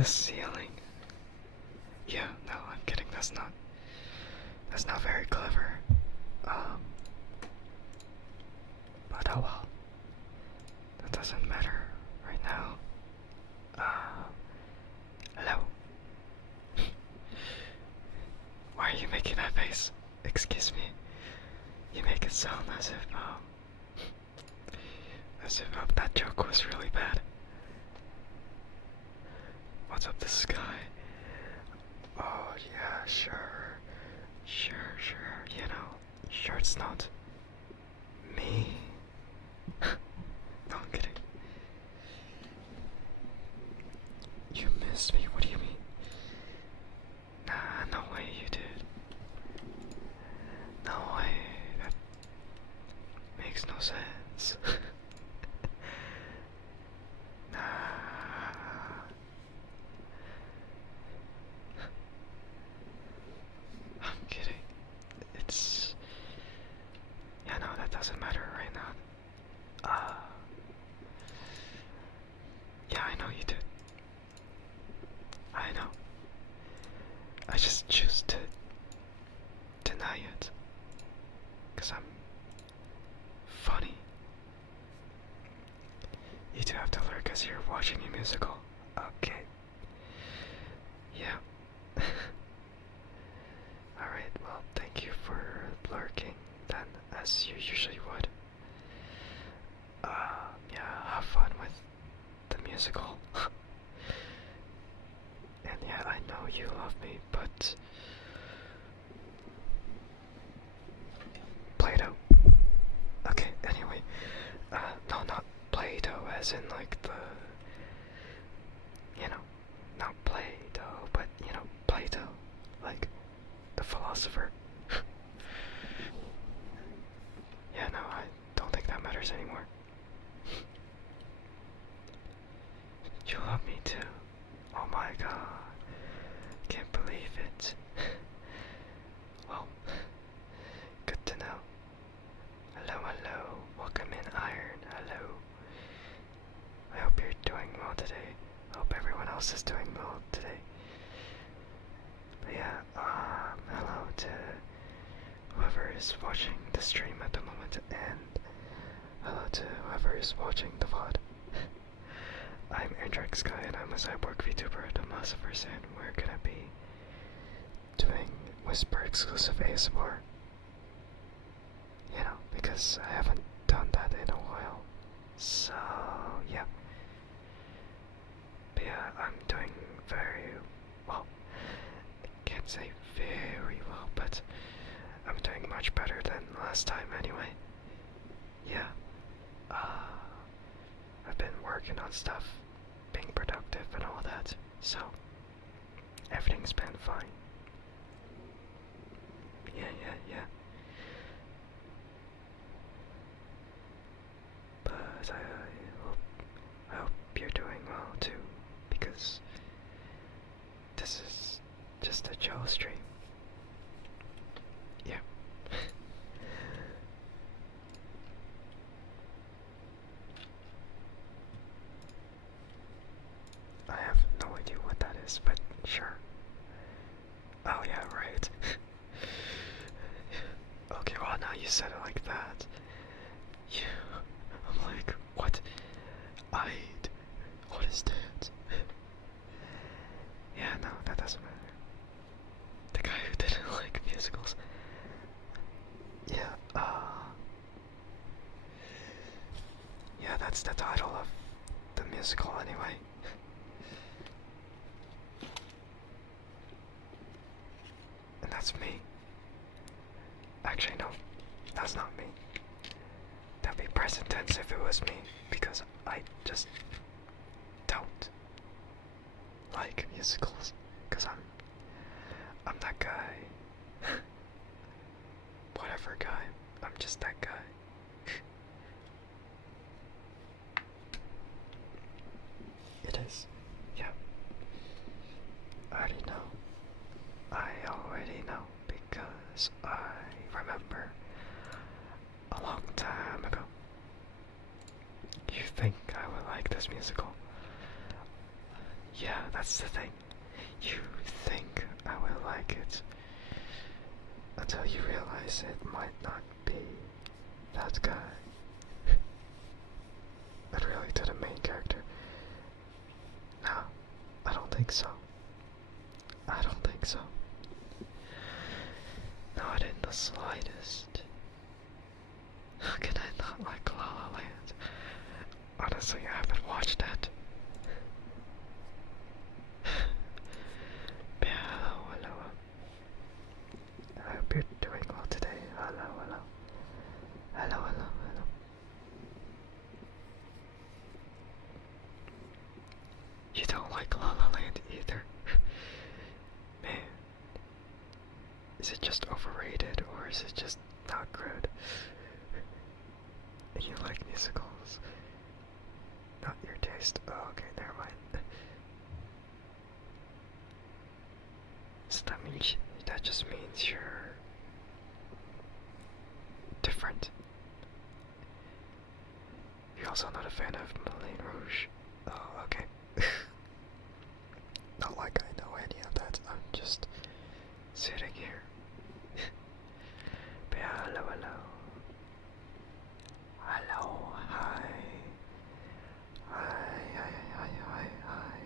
the ceiling. Yeah, no, I'm kidding. That's not very clever. But oh well. That doesn't matter right now. Hello. Why are you making that face? Excuse me. You make it sound as if that joke was really bad. What's up, this guy? Oh yeah, sure, you know, sure it's not me. No, I'm kidding. You missed me, what do you mean? Nah, no way you did. No way, that makes no sense. Nah. I'm kidding. It's... Yeah, no, that doesn't matter right now. Yeah, I know you did. I know. I just choose to deny it. 'Cause I'm funny. You do have to lurk as you're watching a musical. Okay. Yeah. Alright, well, thank you for lurking then, as you usually would. Yeah, have fun with the musical. And yeah, I know you love me, but... Play-Doh. Okay, anyway. No, not Play-Doh, as in like the... You know, not Play-Doh, but, you know, Plato. Like, the philosopher. Yeah, no, I don't think that matters anymore. You love me too. Oh my god. Can't believe it. Well, good to know. Hello, hello. Welcome in, Iron. Hello. I hope you're doing well today. I hope everyone else is doing well today. But yeah, hello to whoever is watching the stream at the moment, and hello to whoever is watching the VOD. I'm Andrike and I'm a cyborg VTuber, the Massiverse, and we're gonna be doing Whisper exclusive ASMR. You know, because I haven't done that in a while. So, yeah. But yeah, I'm doing very well. Can't say very well, but I'm doing much better than last time anyway. Yeah. I've been working on stuff, being productive and all that, so everything's been fine. Yeah. But I hope you're doing well too, because this is just a chill stream. Yeah. I have no idea what that is, but sure. Oh yeah, right. Okay, well now you said it like that. Yeah. I'm like, what? What is that? Yeah, no, that doesn't matter. The guy who didn't like musicals. Yeah, yeah, that's the title of the musical anyway. And that's me. Actually, no, that's not me. That'd be present tense if it was me, because I just don't like musicals, because I'm that guy. Whatever guy, I'm just that guy. It is, yeah. I already know. I already know, because I remember a long time ago. You think I would like this musical? Yeah, that's the thing. You think I will like it until you realize it might not be that guy. But really to the main character. No, I don't think so. I don't think so. Not in the slightest. How can I not like La La Land? Honestly, I haven't watched that. Hello, hello. I hope you're doing well today. Hello, hello. Hello, hello, hello. You don't like La La Land either? Man. Is it just overrated or is it just not good? And you like musicals? Not your taste. Oh, okay, never mind. So that just means you're different. You're also not a fan of Moulin Rouge. Oh, okay. Not like I know any of that. I'm just sitting here. But yeah, hello, hello. Hello, hi. Hi, hi, hi, hi, hi.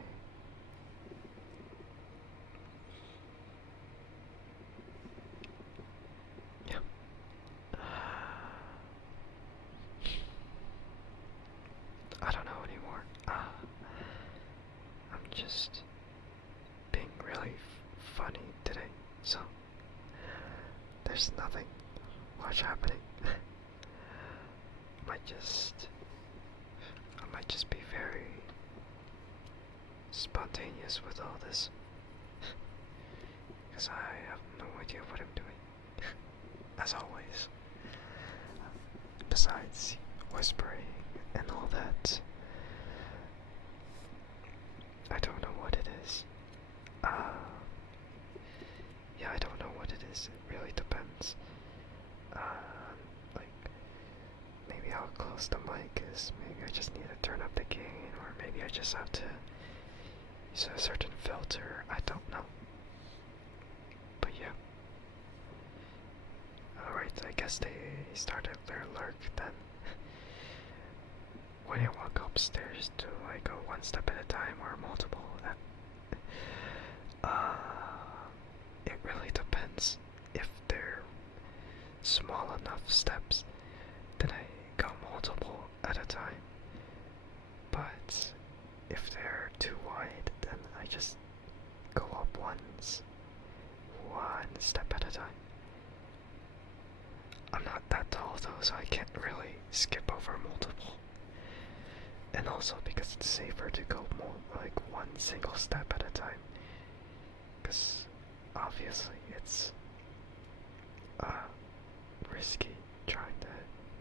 Yeah. I don't know anymore. I'm just being really funny today, so there's nothing much happening. I might just be very spontaneous with all this, because I have no idea what I'm doing, as always. Besides whispering and all that, I don't know what it is. Yeah, I don't know what it is. It really depends. Like, maybe how close the mic is. Maybe I just need to turn up the gain, or maybe I just have to use a certain filter. I don't know. But yeah. Alright, I guess they started their lurk then. When I walk upstairs, do I go one step at a time or multiple? It really depends. If they're small enough steps, then I go multiple at a time. But if they're too wide, then I just go up one step at a time. I'm not that tall though, so I can't really skip over multiple. And also because it's safer to go like one single step at a time. Because obviously it's risky trying to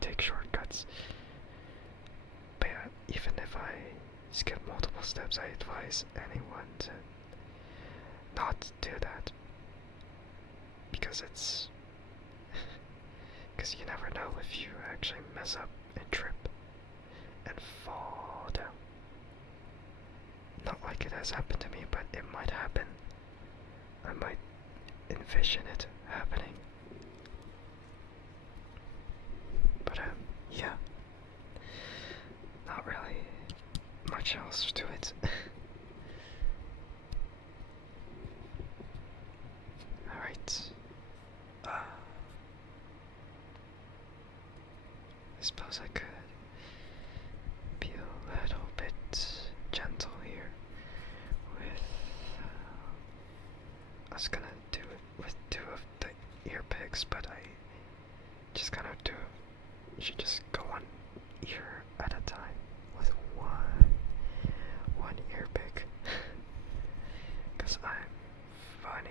take shortcuts. But yeah, even if I skip multiple steps, I advise anyone to not do that. Because you never know if you actually mess up and trip and fall down. Not like it has happened to me, but it might happen. I might envision it happening. But yeah. Not really much else to it. Alright. I suppose I could be a little bit gentle here with I was gonna do it with 2 of the ear picks, but I just gonna do you should just go one ear at a time with one ear pick. Cause I'm funny.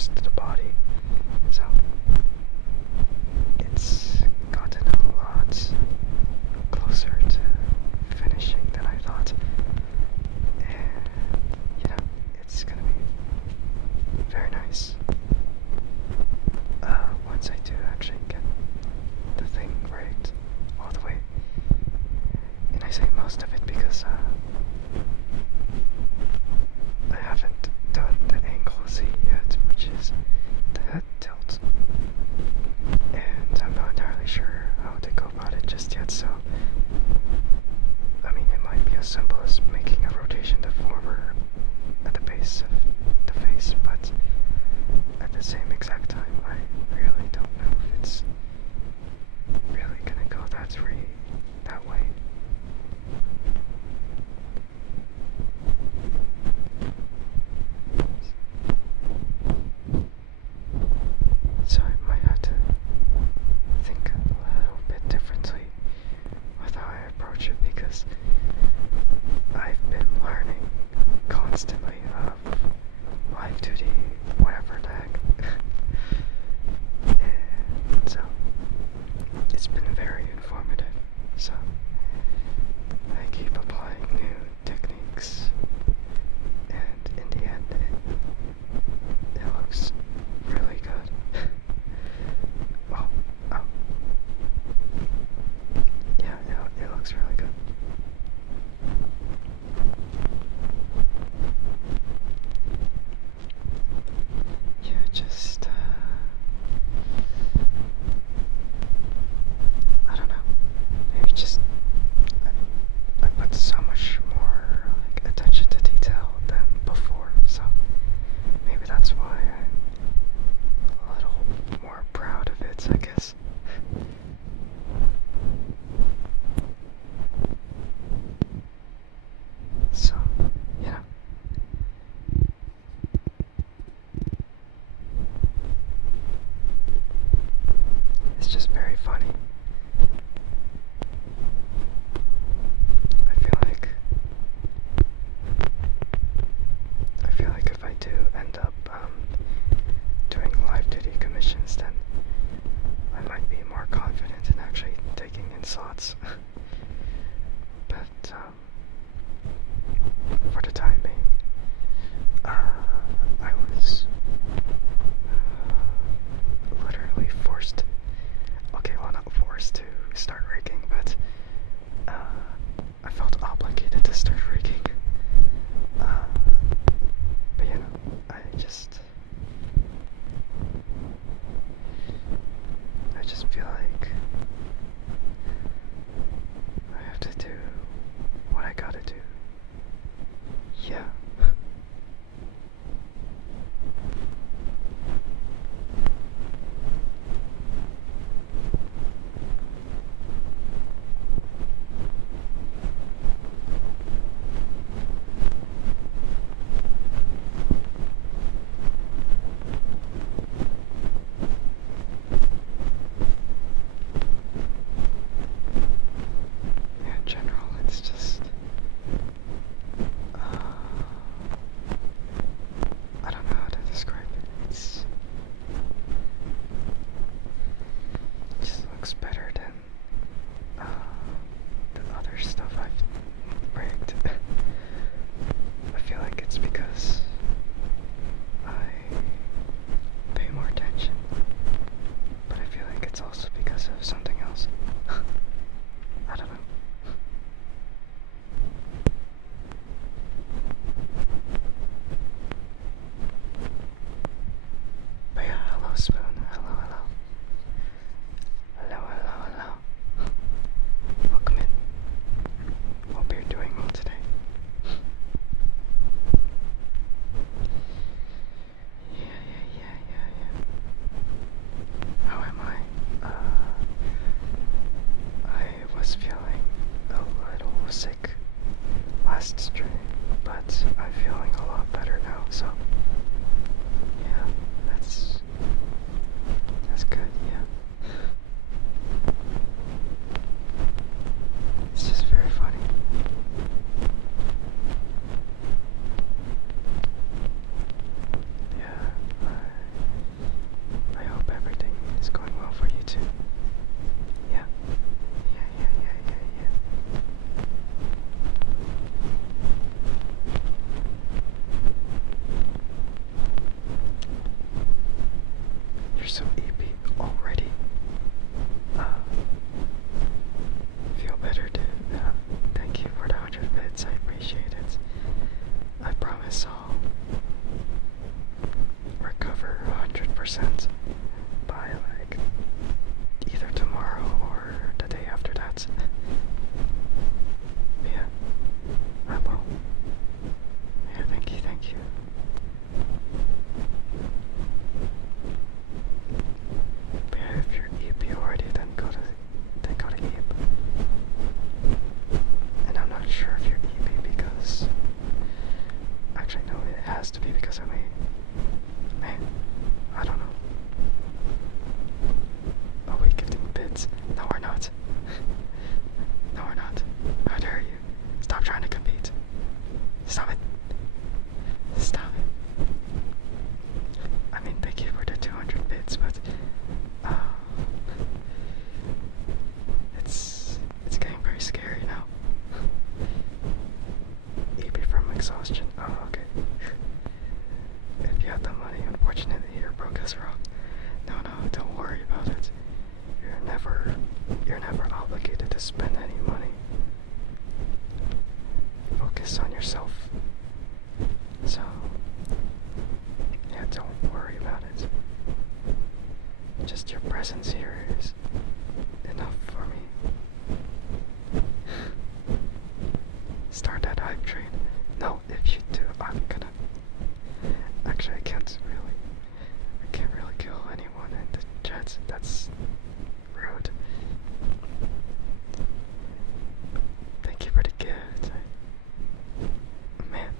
rest of the body. So it's gotten a lot closer to finishing than I thought. And it's gonna be very nice. Once I do actually get the thing right all the way. And I say most of it because I haven't done the angle Z yet, which is the head tilt. And I'm not entirely sure how to go about it just yet, so I mean, it might be as simple as making a rotation deformer at the base of the face, but at the same exact time, I really don't know if it's really gonna go that way. So I might have to think a little bit differently with how I approach it, because I've been learning constantly of live 2D, whatever the heck. And so it's been very informative. So I keep applying new techniques, and in the end, it looks really good. oh, yeah, it looks really good. Yeah, just I don't know. Maybe just I put so much more attention to detail than before, so maybe that's why I'm a little more proud of it, I guess. So, it's just very funny. I feel like if I do end up doing live 2D commissions, then I might be more confident in actually taking in slots. But for the time being, I was literally forced. Okay, well, not forced. 100% by like either tomorrow or the day after that. Yeah, I will. Yeah, thank you, thank you. But yeah, if you're EP already, then go to EP. And I'm not sure if you're EP because actually no, it has to be because of me. Man, I don't know. Are we gifting bids? No, we're not. No, we're not. How dare you? Stop trying to compete. Stop it. Stop it. I mean, thank you for the 200 bits, but it's getting very scary now. EP from exhaustion. Oh, okay. If you have the money, unfortunately, your broke us wrong. No, don't worry about it. You're never obligated to spend any money. Focus on yourself. So, yeah, don't worry about it. Just your presence here is enough for me. Start that hype train. No, if you do, I'm gonna. Actually, I can't really kill anyone in the chat. That's rude. Thank you for the gift. Man.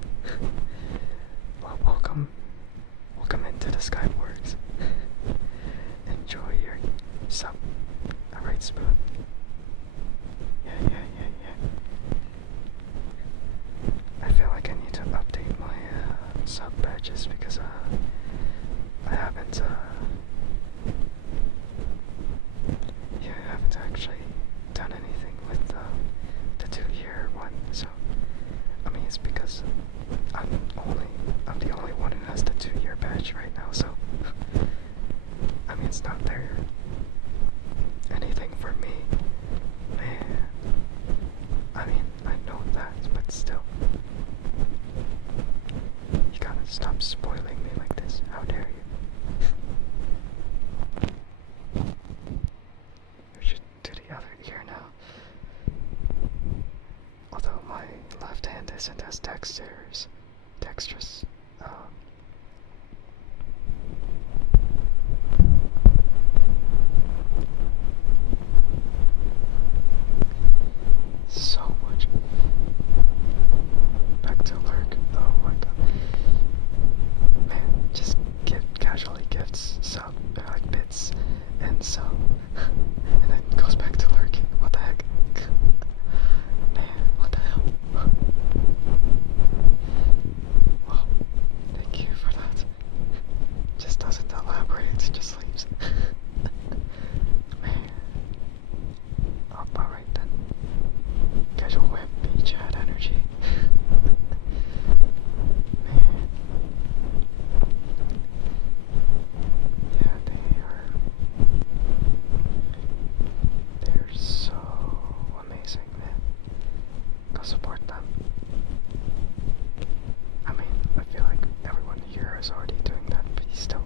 Well, welcome into the Skyworks. Enjoy your sub. Alright, Spoon. Yeah. I feel like I need to update my sub badges because I haven't actually done anything with the 2-year one. So I mean, it's because I'm the only one who has the 2-year badge right now. So I mean, it's not there anything for me, man. I mean, I know that, but still, you gotta stop spoiling me like this. How dare you? We should do the other ear now. Although my left hand isn't as dexterous. So much. Back to lurk. Oh my god. Man, just casually gifts sub, like bits and sub, and then goes back to lurking. What the heck? Man, what the hell? Well, thank you for that. Just doesn't elaborate, just leaves. Man. Oh, alright then. Casual web chat energy. Man. Yeah, they're so amazing, man. Go support them. I mean, I feel like everyone here is already doing that, but still.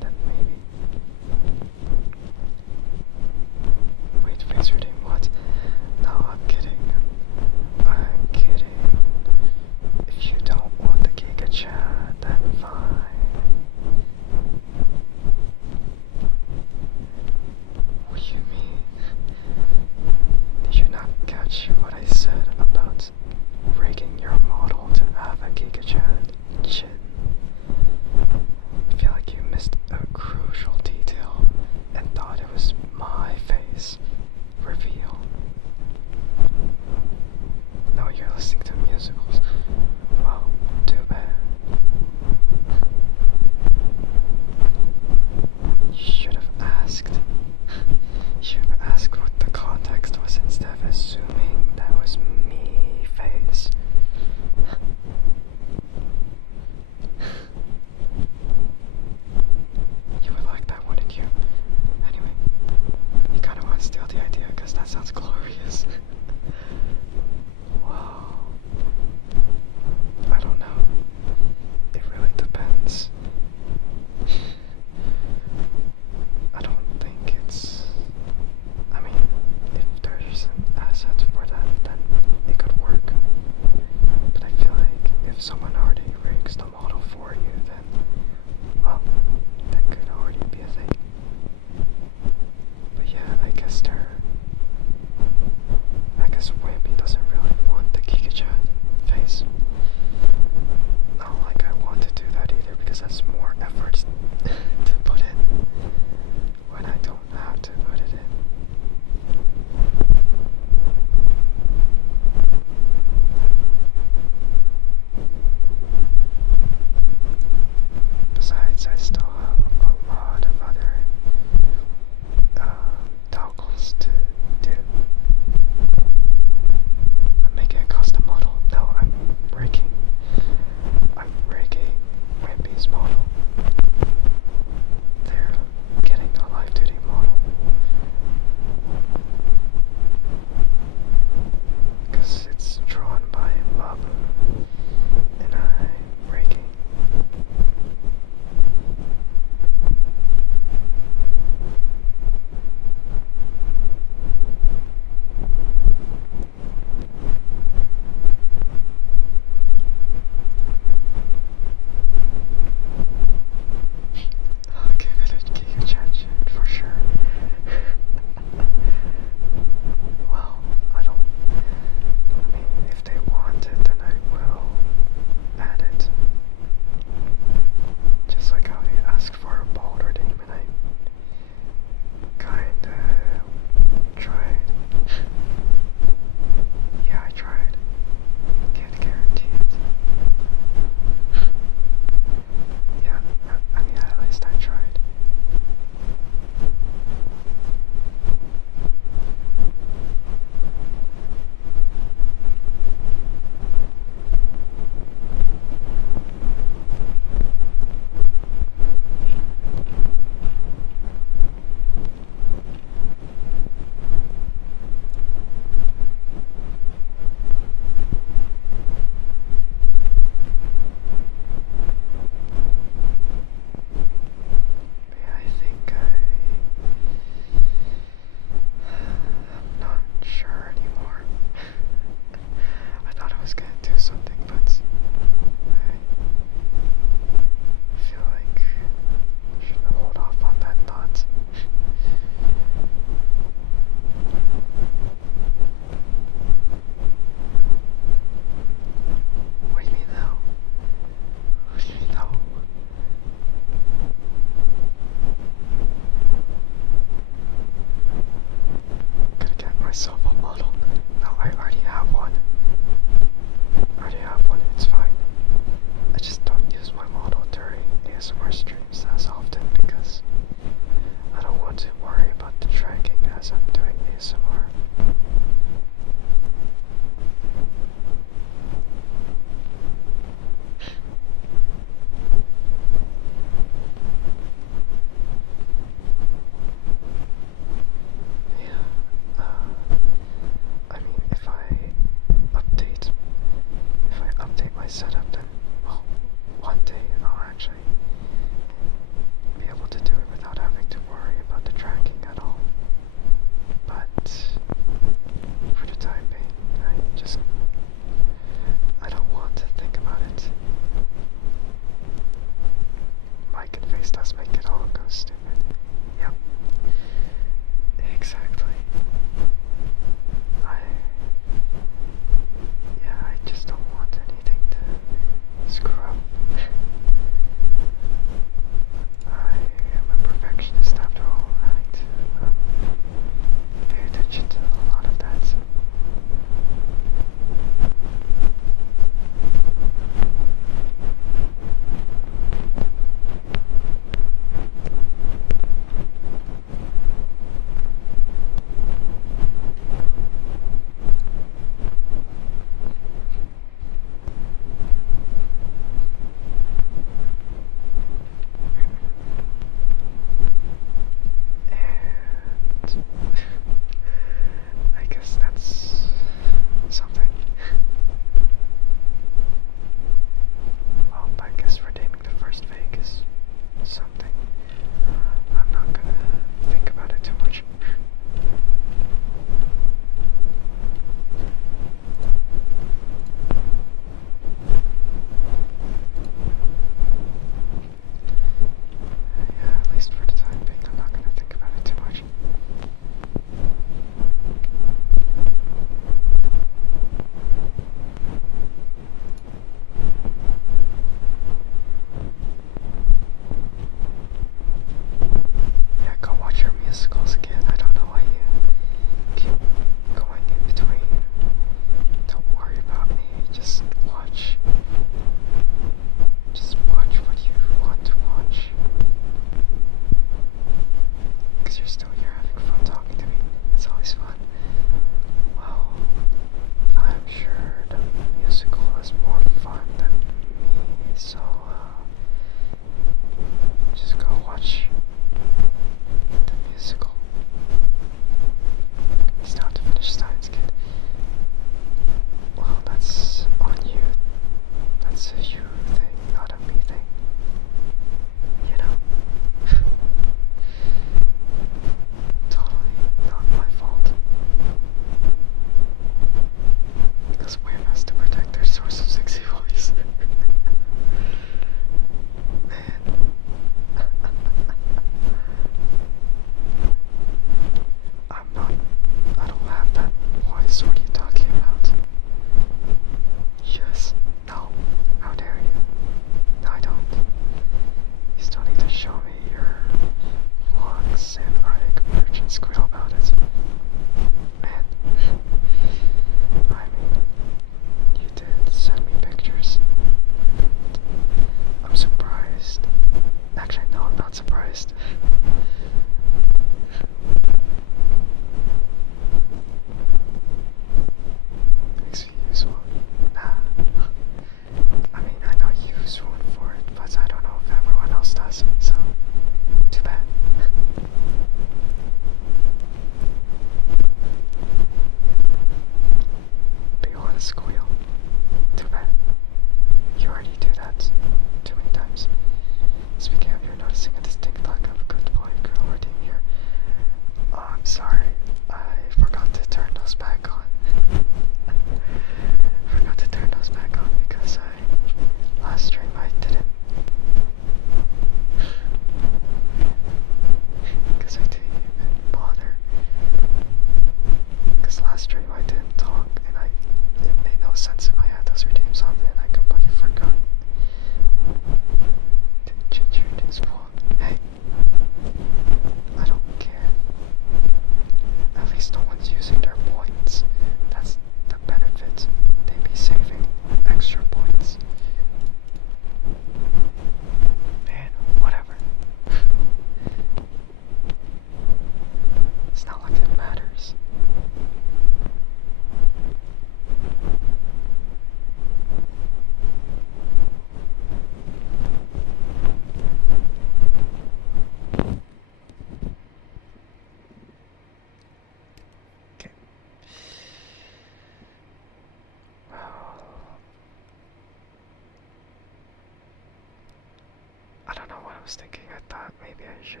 was thinking, I thought maybe I should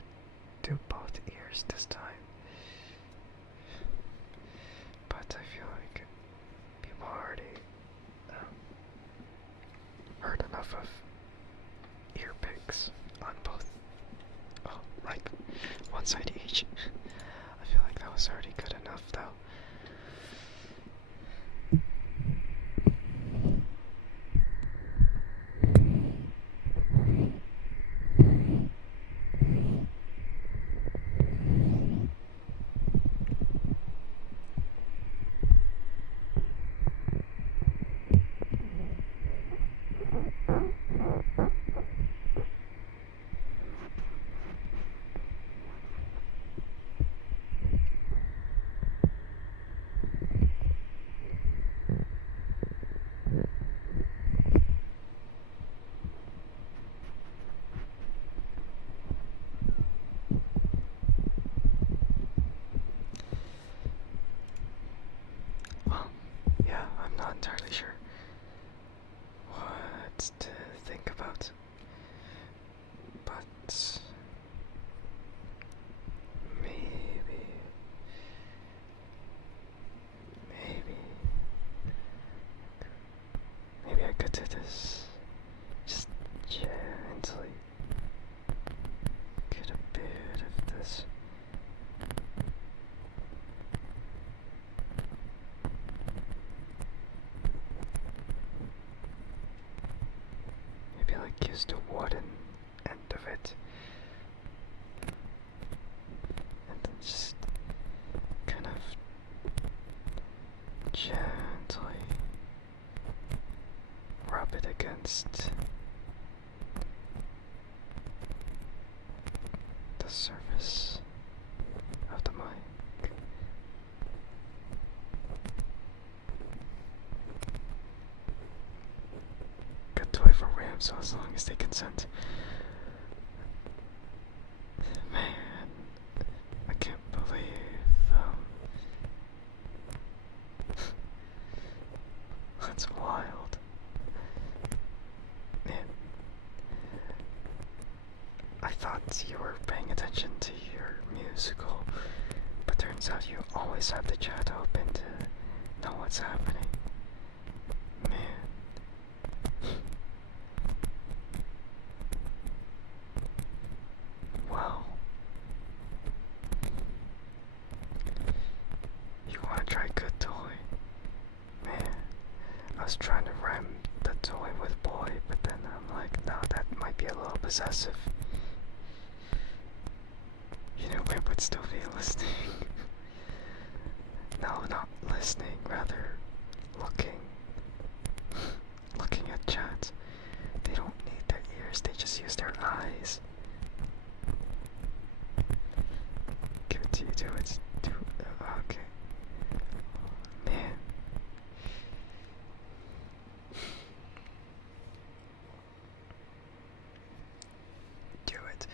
do both ears this time. But I feel like people already heard enough of ear picks on both. Oh, like one side each. I feel like that was already good enough though. Yeah, I'm not entirely sure what to think about, but maybe, maybe I could do this just gently. Get a bit of this. Maybe like use the wooden end of it. And then just kind of gently rub it against the surface of the mic. Good toy for Ram, so as long as they consent. Man, I can't believe that's wild. Man, I thought you were paying attention to your musical, but turns out you always have the chat open to know what's happening. Man. Wow. You wanna try good toy? Man, I was trying to rhyme the toy with boy, but then I'm like, no, that might be a little possessive. You know, I would still be listening. No, not listening, rather looking. Looking at chat. They don't need their ears, they just use their eyes. Give it to you, do it. Okay. Man. Do it.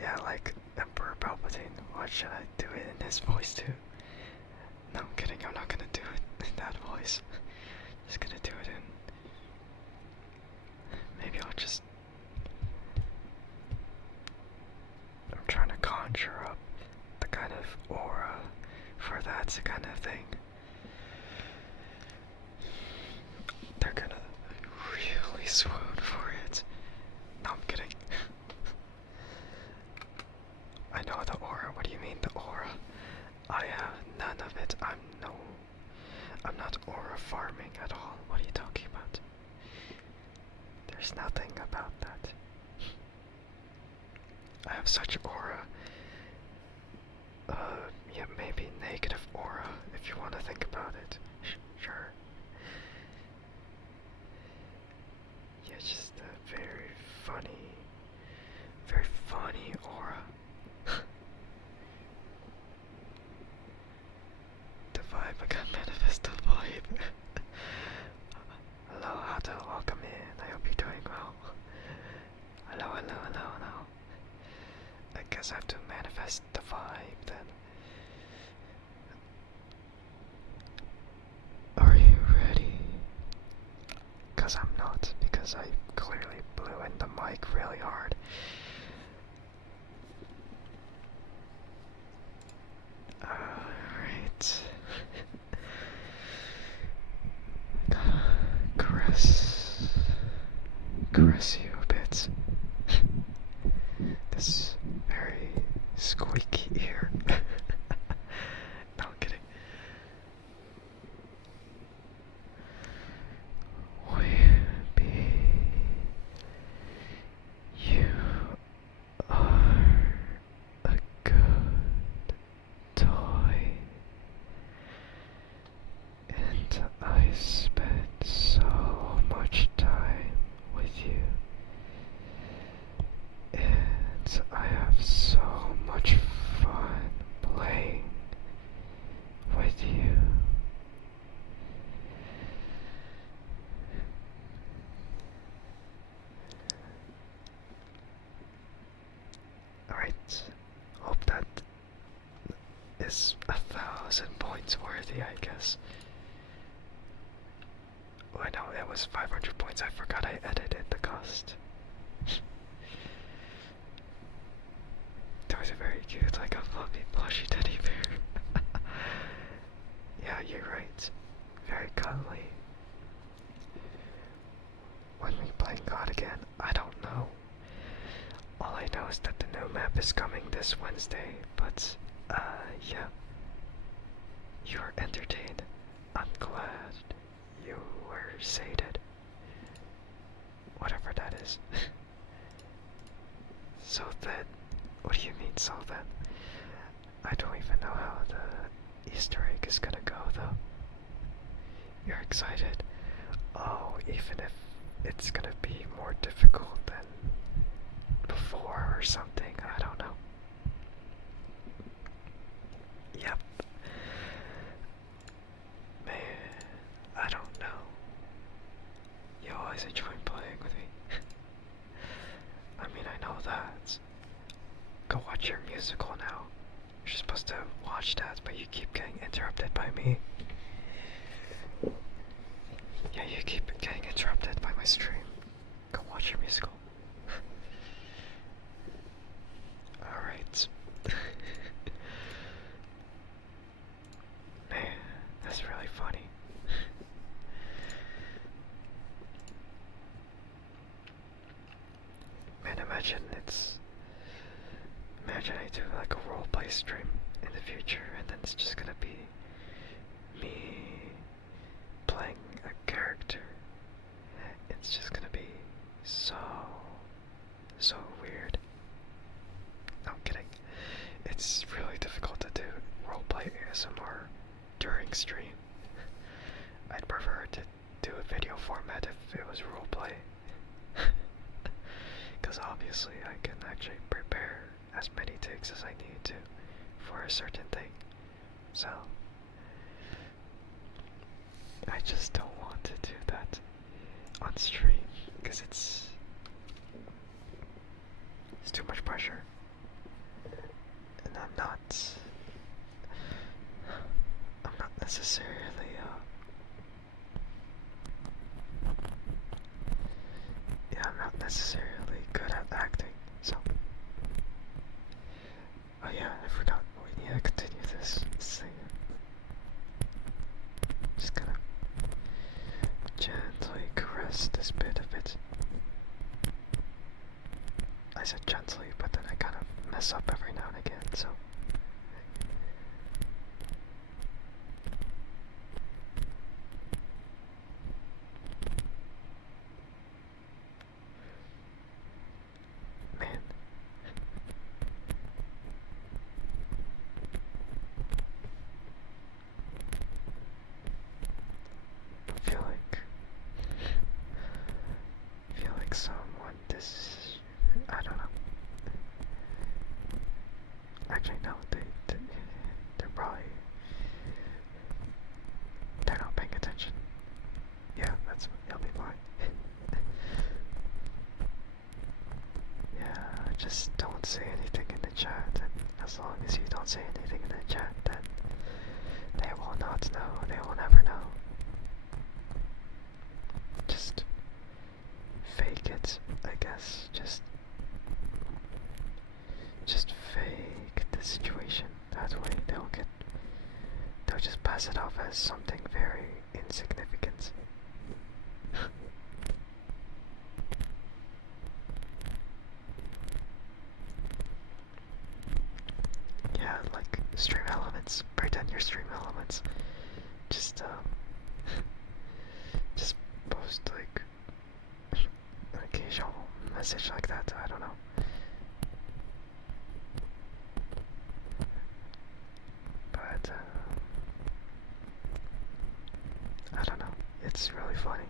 Yeah, like Emperor Palpatine. What should I do it in his voice too? No, I'm kidding. I'm not gonna do it in that voice. Just gonna do it in. Maybe I'll just. I'm trying to conjure up the kind of aura for that kind of thing. They're gonna really swoon for it. No, I'm kidding. I know the aura. What do you mean the aura? I have none of it. I'm not aura farming at all. What are you talking about? There's nothing about that. I have such aura. Yeah, maybe negative aura if you want to think about it. Sure. Yeah, just a very funny aura. The vibe, I can't manifest the vibe. Hello, Hato, welcome in. I hope you're doing well. Hello. I guess I have to manifest the vibe then. Are you ready? Cause I'm not, because I clearly blew in the mic really hard. squeaky ear. No, I'm kidding. Wimpy, you are a good toy, and I spent so much time with you, and I have so much fun playing with you. Alright, hope that is 1,000 points worthy, I guess. Oh, I know it was 500 points. I forgot I edited the cost. That was a very cute, like a fluffy, plushy teddy bear. Yeah, you're right. Very cuddly. When we play God again, I don't know. All I know is that the new map is coming this Wednesday, but, yeah. You're entertained. I'm glad you were sated. Whatever that is. So then, what do you mean, so then? I don't even know how the Easter egg is gonna go, though. You're excited? Oh, even if it's gonna be more difficult than before or something, I don't know. Yep. Man, I don't know. You always enjoy playing with me. I mean, I know that. Go watch your musical now. You're supposed to watch that, but you keep getting interrupted by me. Yeah, you keep getting interrupted by my stream. Go watch your musical. Alright. Man, that's really funny. Man, imagine I do like a roleplay stream in the future, and then it's just gonna be me playing a character. It's just gonna be so weird. No, I'm kidding. It's really difficult to do roleplay ASMR during stream. I'd prefer to do a video format if it was roleplay. Because obviously I can actually prepare as many takes as I need to for a certain thing. So, I just don't want to do that on stream because it's too much pressure. And I'm not necessarily I'm not necessarily good at acting, so. Oh yeah, I forgot, we need to continue this thing. Just gonna gently caress this bit of it. I said gently, but then I kind of mess up every now and again, so. Man. I feel like someone I don't know. Actually, no, they're probably, they're not paying attention. Yeah, it'll be fine. Yeah, just don't say anything in the chat, and as long as you don't say anything in the chat, then they will not know, they will never know. Just fake it, I guess. Just fake the situation. That way they'll just pass it off as something very insignificant. pretend you're stream elements. Just just post like an occasional message like that. I don't know. But I don't know. It's really funny.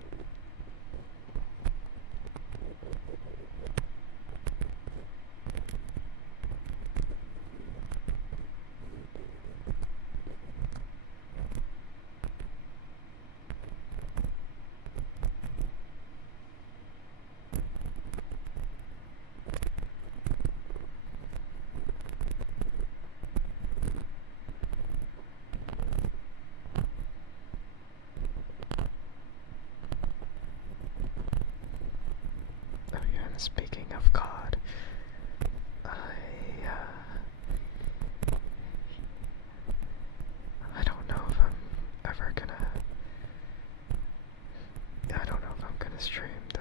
Oh yeah, and speaking of God, I don't know if I'm ever gonna. I don't know if I'm gonna stream the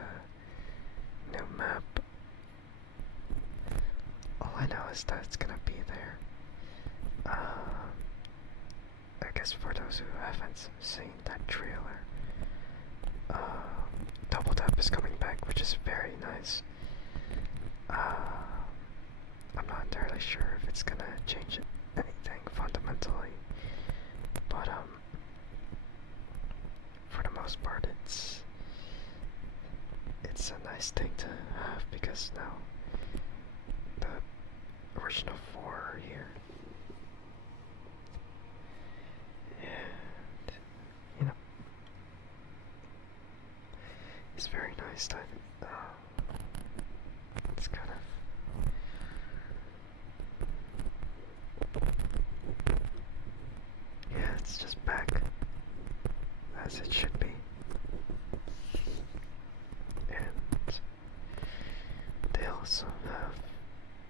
new map. All I know is that it's gonna be there. I guess for those who haven't seen that trailer, Double Tap is coming back, which is very nice. I'm not entirely sure if it's gonna change anything fundamentally, but for the most part, it's a nice thing to have because now the original 4 are here, and you know, it's very nice that it's kind of. Yeah, it's just back as it should be. And they also have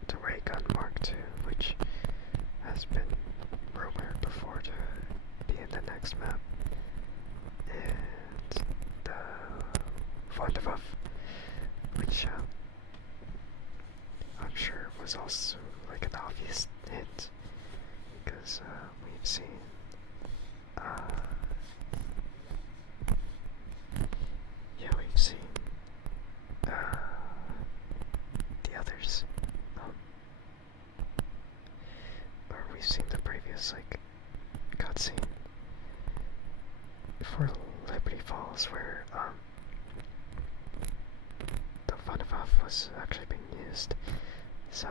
the Ray Gun Mark II, which has been rumored before to be in the next map. And the Wonderwaffe, which I'm sure was also like an obvious hint, because we've seen yeah, we've seen the others, or we've seen the previous like cutscene for Liberty Falls where the Wonderwaffe was actually being used. So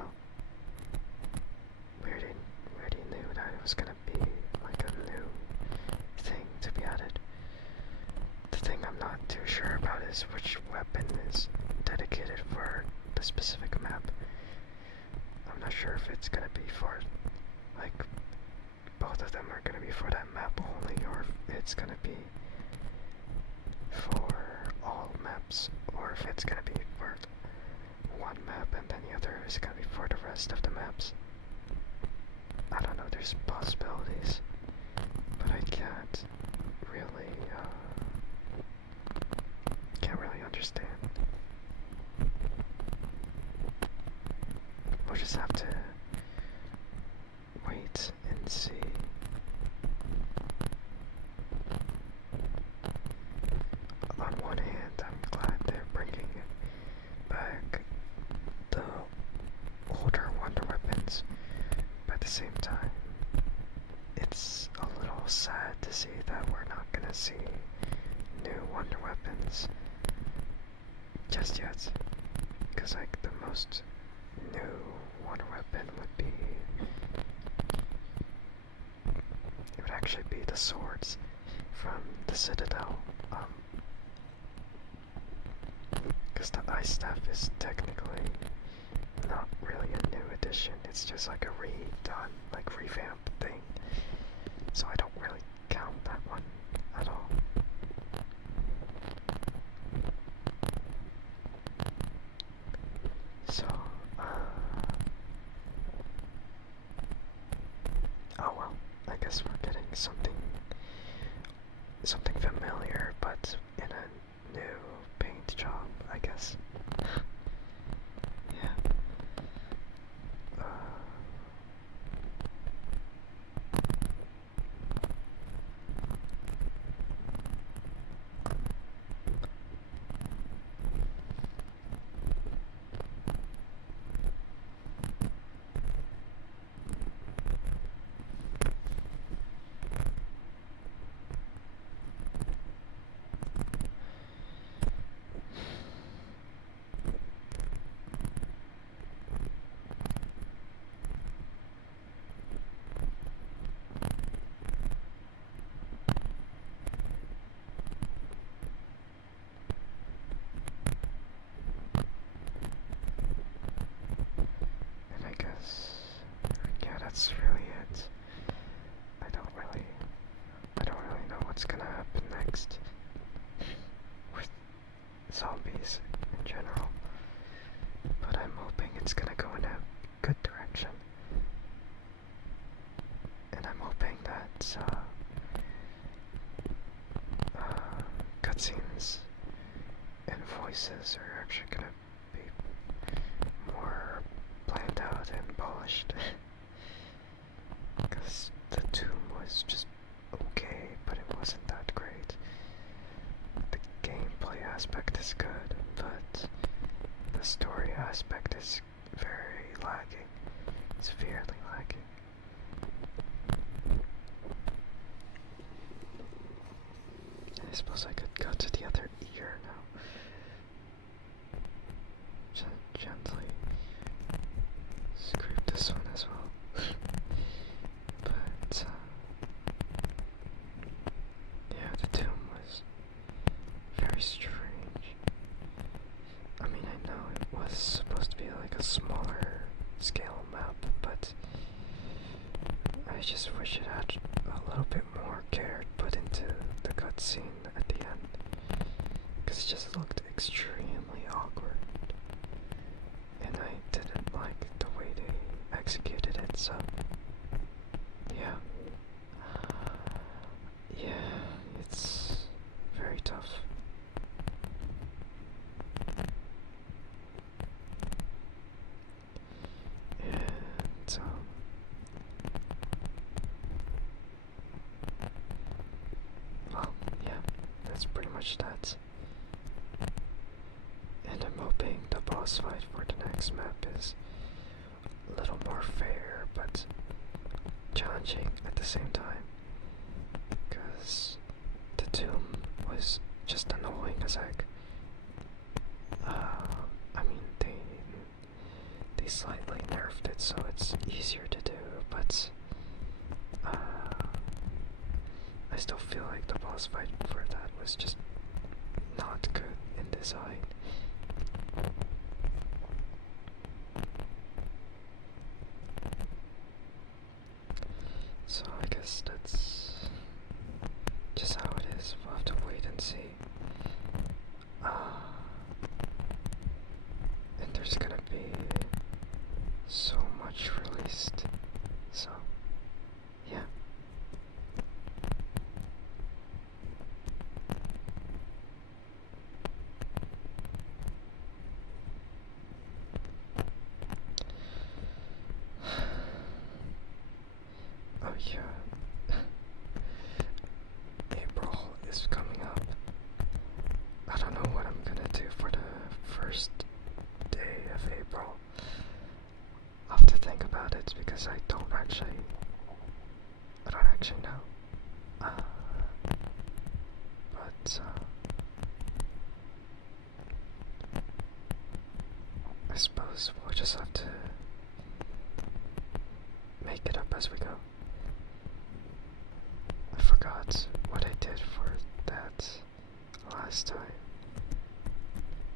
we already knew that it was gonna be like a new thing to be added. The thing I'm not too sure about is which weapon is dedicated for the specific map. I'm not sure if it's gonna be for, like, both of them are gonna be for that map only, or if it's gonna be for all maps, or if it's gonna be for one map and then the other is gonna be for the rest of the maps. I don't know, there's possibilities, but I can't really understand. We'll just have to wait and see. On one hand, I'm glad they're bringing back the older Wonder Weapons, but at the same time, it's a little sad to see that we're not gonna see new Wonder Weapons just yet, because like the most new Wonder Weapon would be, it would actually be the swords from the Citadel, because the Ice Staff is technically not really a new addition, it's just like a redone, like revamped thing, so I don't really count that one at all. So, oh well, I guess we're getting something familiar, but in a new paint job, I guess. Yeah. that's really it. I don't really know what's gonna happen next with zombies in general, but I'm hoping it's gonna go in a good direction. And I'm hoping that cutscenes and voices are actually gonna be more planned out and polished. Because the Tomb was just okay, but it wasn't that great. The gameplay aspect is good, but the story aspect is very lagging, severely lagging. I suppose I could go to the other ear now. Just gently scrape this one as well. But, yeah, the Tomb was very strange. I mean, I know it was supposed to be like a smaller scale map, but I just wish it had a little bit more care put into the cutscene at the end, because it just looked extremely awkward, and I didn't like the way they executed it, so yeah. Yeah, it's very tough. And, well, yeah, that's pretty much that. And I'm hoping the boss fight for the next map is a little more fair, but challenging at the same time. Because the Tomb was just annoying as heck. I mean, they slightly nerfed it so it's easier to do, but I still feel like the boss fight for that was just not good in design. So I guess that's just how it is. We'll have to wait and see. And there's gonna be so much released. So, yeah. Oh yeah. April is coming up. I don't know what I'm gonna do for the first day of April. I'll have to think about it because I don't actually know. But I suppose we'll just have to make it up as we go. I forgot what I did for that last time.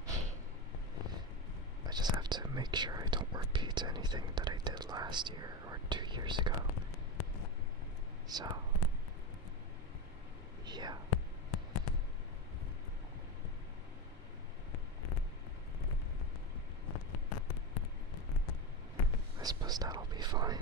I just have to make sure I don't repeat anything that I did last year or 2 years ago. So, yeah. I suppose that'll be fine.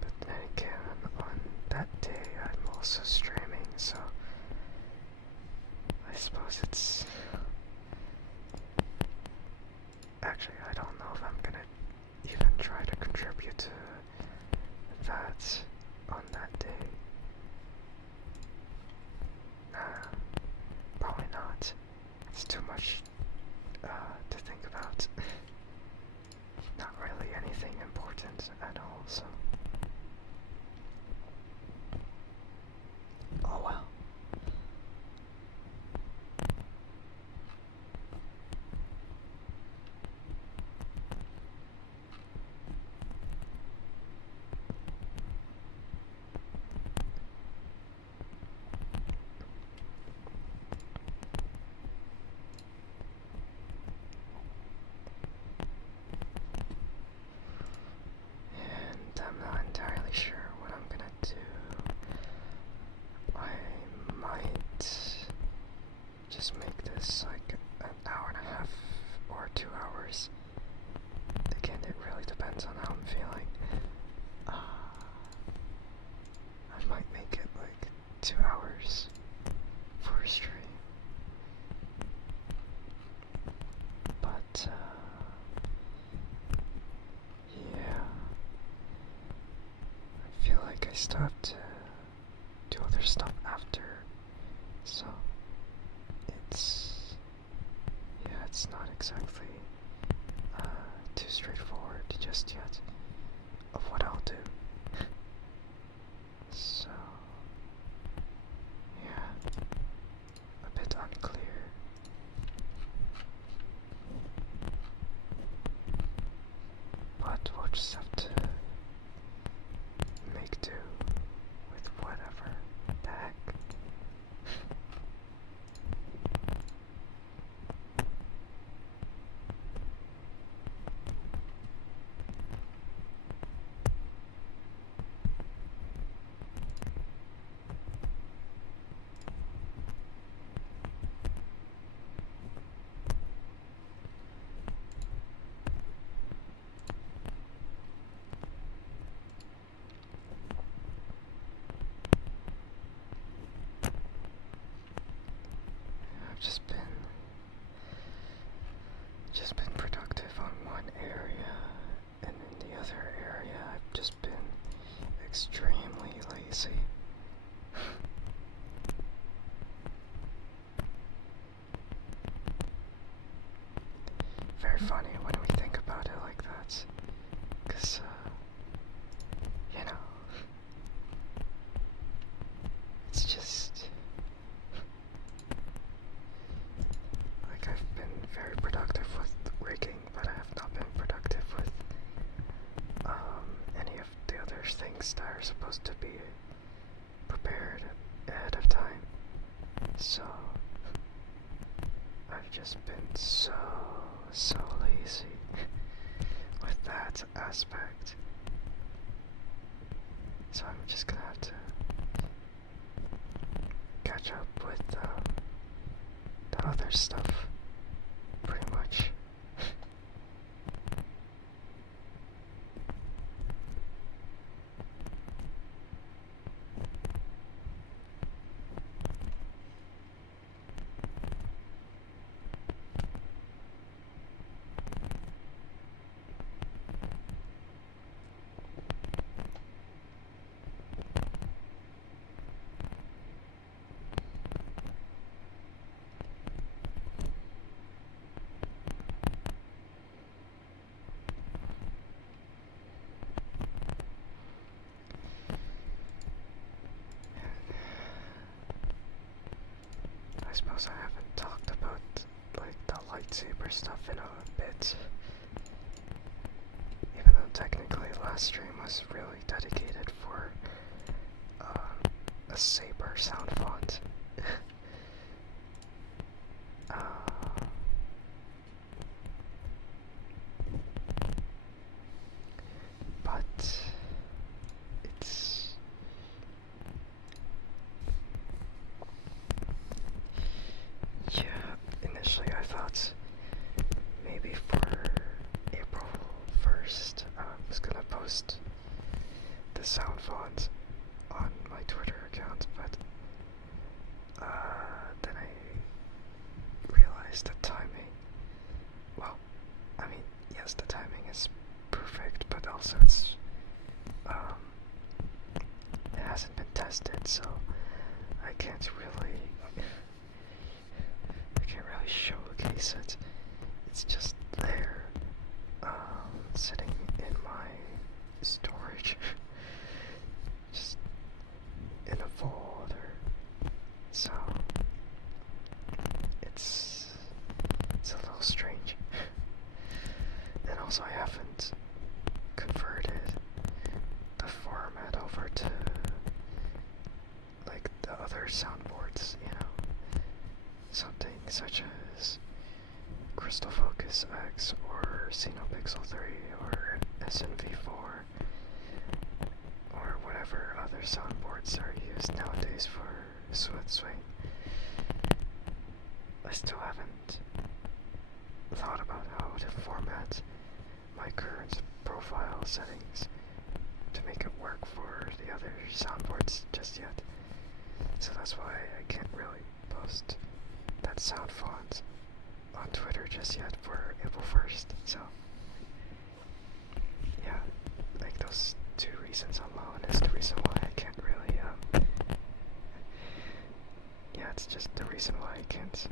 But then again, on that day I'm also streaming, so I suppose it's... Actually, I don't know if I'm gonna even try to contribute to that on that day. Nah, probably not. It's too much to think about. Not really anything important at all, so... Oh well. still have to do other stuff after, so it's not exactly too straightforward just yet of what I'll do. So yeah, a bit unclear. But we'll just have to make do with whatever the heck. I've just been productive on one area, and in the other area I've just been extremely lazy. Very funny when we think about it like that, 'cause you know, it's just like I've been very productive with rigging, but I have not been productive with any of the other things that are supposed to be prepared ahead of time. So I've just been so lazy with that aspect. So I'm just gonna have to catch up with the other stuff, pretty much. I suppose I haven't talked about like the lightsaber stuff in a bit, even though technically last stream was really dedicated for a saber sound font. But it's yeah, initially I thought maybe for April 1st I was gonna post the sound font on my Twitter account, but then I realized the timing. Well, I mean, yes, the timing is perfect, but also it hasn't been tested, so I can't really showcase it. It's just there, sitting in my storage, just in a folder. So it's a little strange. And also I haven't converted the format over to like the other soundboards, you know, something such as Crystal Focus X or Xenopixel 3 or ENVtuber or whatever other soundboards are used nowadays for Smooth Swing. I still haven't thought about how to format my current profile settings to make it work for the other soundboards just yet. So that's why I can't really post that sound font on Twitter just yet for April 1st. So yeah, like those two reasons alone is the reason why I can't really, yeah, it's just the reason why I can't,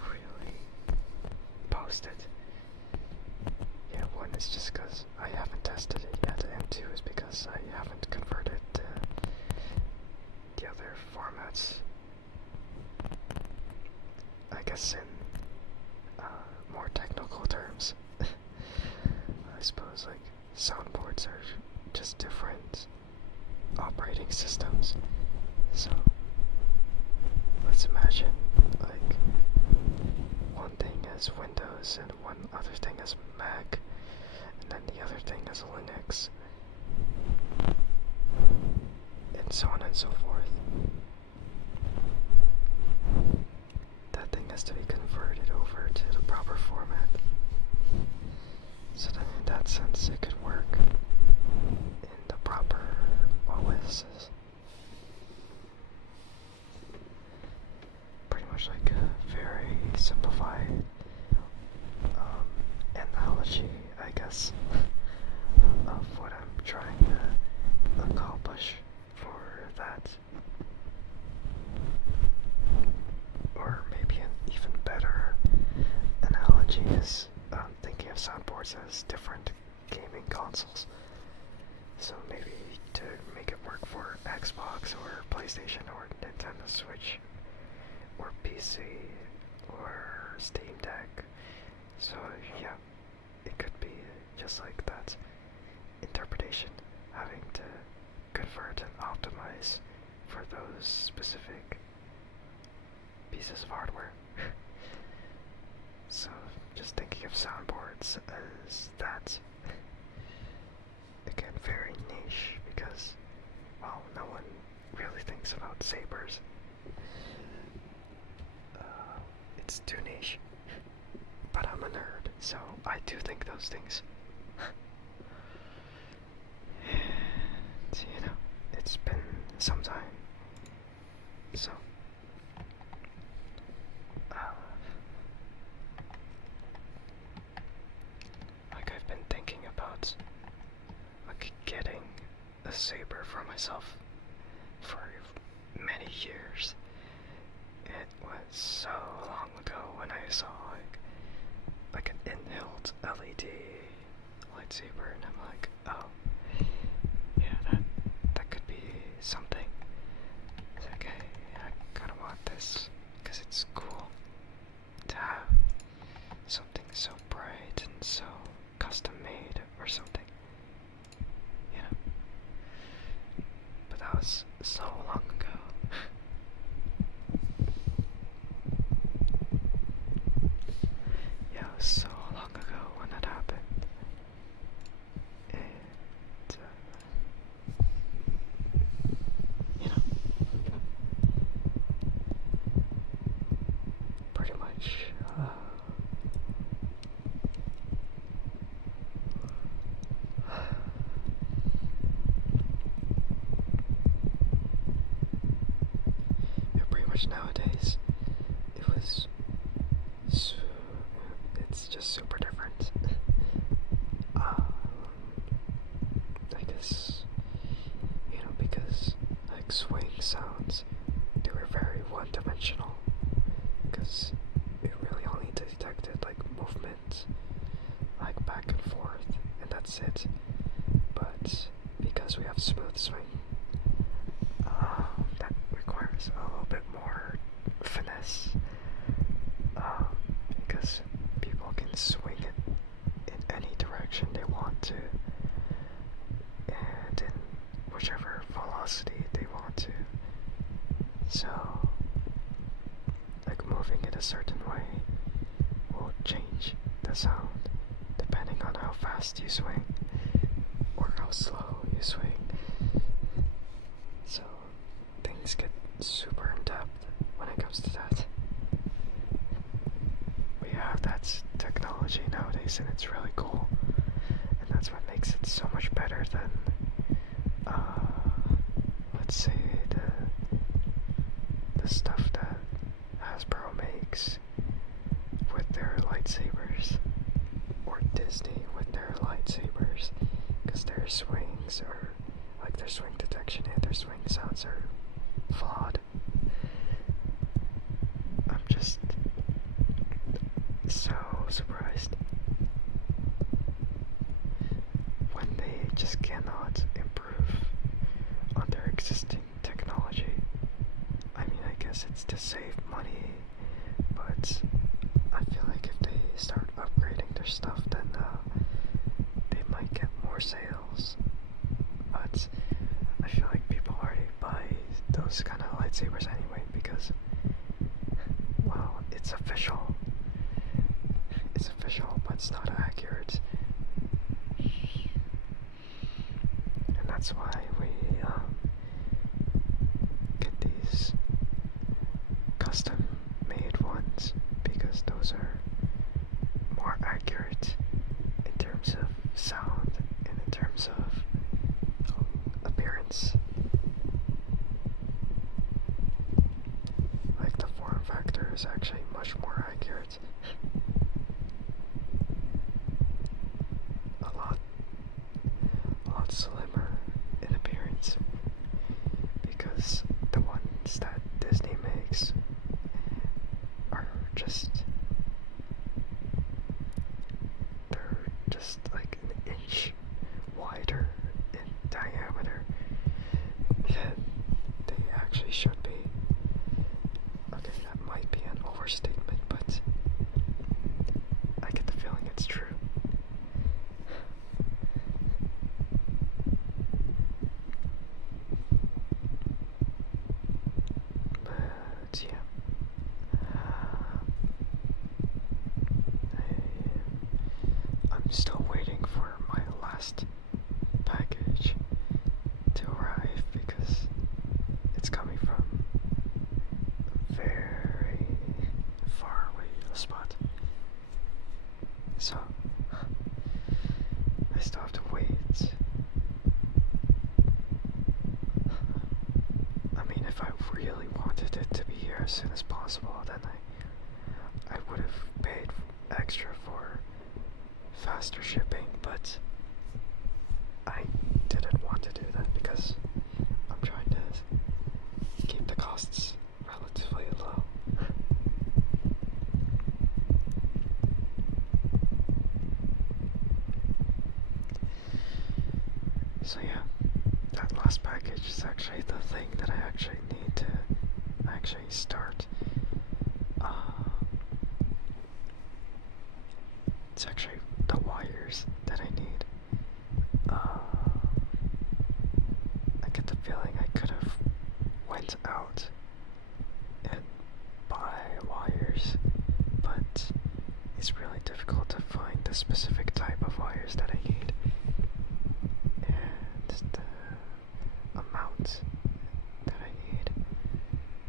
really post it. Yeah, one is just because I haven't tested it yet, and two is because I haven't converted the other formats. I guess in more technical terms, I suppose like soundboards are just different operating systems. So let's imagine like one thing as Windows and one other thing as Mac, and then the other thing as Linux, and so on and so forth. That thing has to be converted over to the proper format. So then in that sense it could work in the proper OSs. Pretty much like a very simplified analogy, I guess, of what I'm trying to accomplish for that. Or maybe an even better analogy is thinking of soundboards as different gaming consoles. So maybe to make it work for Xbox or PlayStation or Nintendo Switch or PC or Steam Deck. So yeah, it could be just like that interpretation, having to convert and optimize for those specific pieces of hardware. So just thinking of soundboards as that. Again, very niche because, well, no one really thinks about sabers. It's too niche. But I'm a nerd, so I do think those things. And, you know, it's been some time. So, like I've been thinking about like getting a saber for myself for many years. It was so long ago when I saw like an in-hilt LED lightsaber, and I'm like, oh, yeah, that could be something. It's like, hey, I kinda want this, because it's cool to have something so bright and so custom-made or something, you know? But that was so long ago. Yeah, it was so long ago when that happened. And, you know, pretty much, yeah, pretty much nowadays, it was it's just super different. I guess, you know, because like swing sounds, they were very one-dimensional, because it really only detected like movement, like back and forth, and that's it. But because we have smooth swing, that requires a little bit more finesse, because people can swing it in any direction they want to, and in whichever velocity they want to. So, like moving it a certain way will change the sound depending on how fast you swing or how slow you swing. So things get super in depth when it comes to that. We have that technology nowadays, and it's really cool, and that's what makes it so much better than let's say the stuff that Hasbro makes with their lightsabers, or Disney with their lightsabers, because their swings are, like their swing detection and their swing sounds are flawed. I'm just so surprised when they just cannot improve on their existing technology. I mean, I guess it's to save money, but I feel like if they start upgrading their stuff, then they might get more sales. But I feel like people already buy those kind of lightsabers anyway because, well, it's official. It's official, but it's not accurate. And that's why we get these custom made ones, because those are more accurate in terms of sound and in terms of appearance. Like the form factor is actually much more accurate. A lot slimmer in appearance, because the ones that Disney makes are they're just like an inch wider in diameter than they actually should be. Okay, that might be an overstatement, but I get the feeling it's true. But yeah, I'm still waiting for my last package to arrive because it's coming from a very far away spot. So I still have to wait. I mean, if I really wanted it to be here as soon as possible, then I would have paid extra for faster shipping, but I didn't want to do that because I'm trying to keep the costs relatively low. So yeah, that last package is actually the thing that I actually need to actually start. It's actually the wires that I need. I get the feeling I could have went out and buy wires, but it's really difficult to find the specific type of wires that I need and the amount that I need,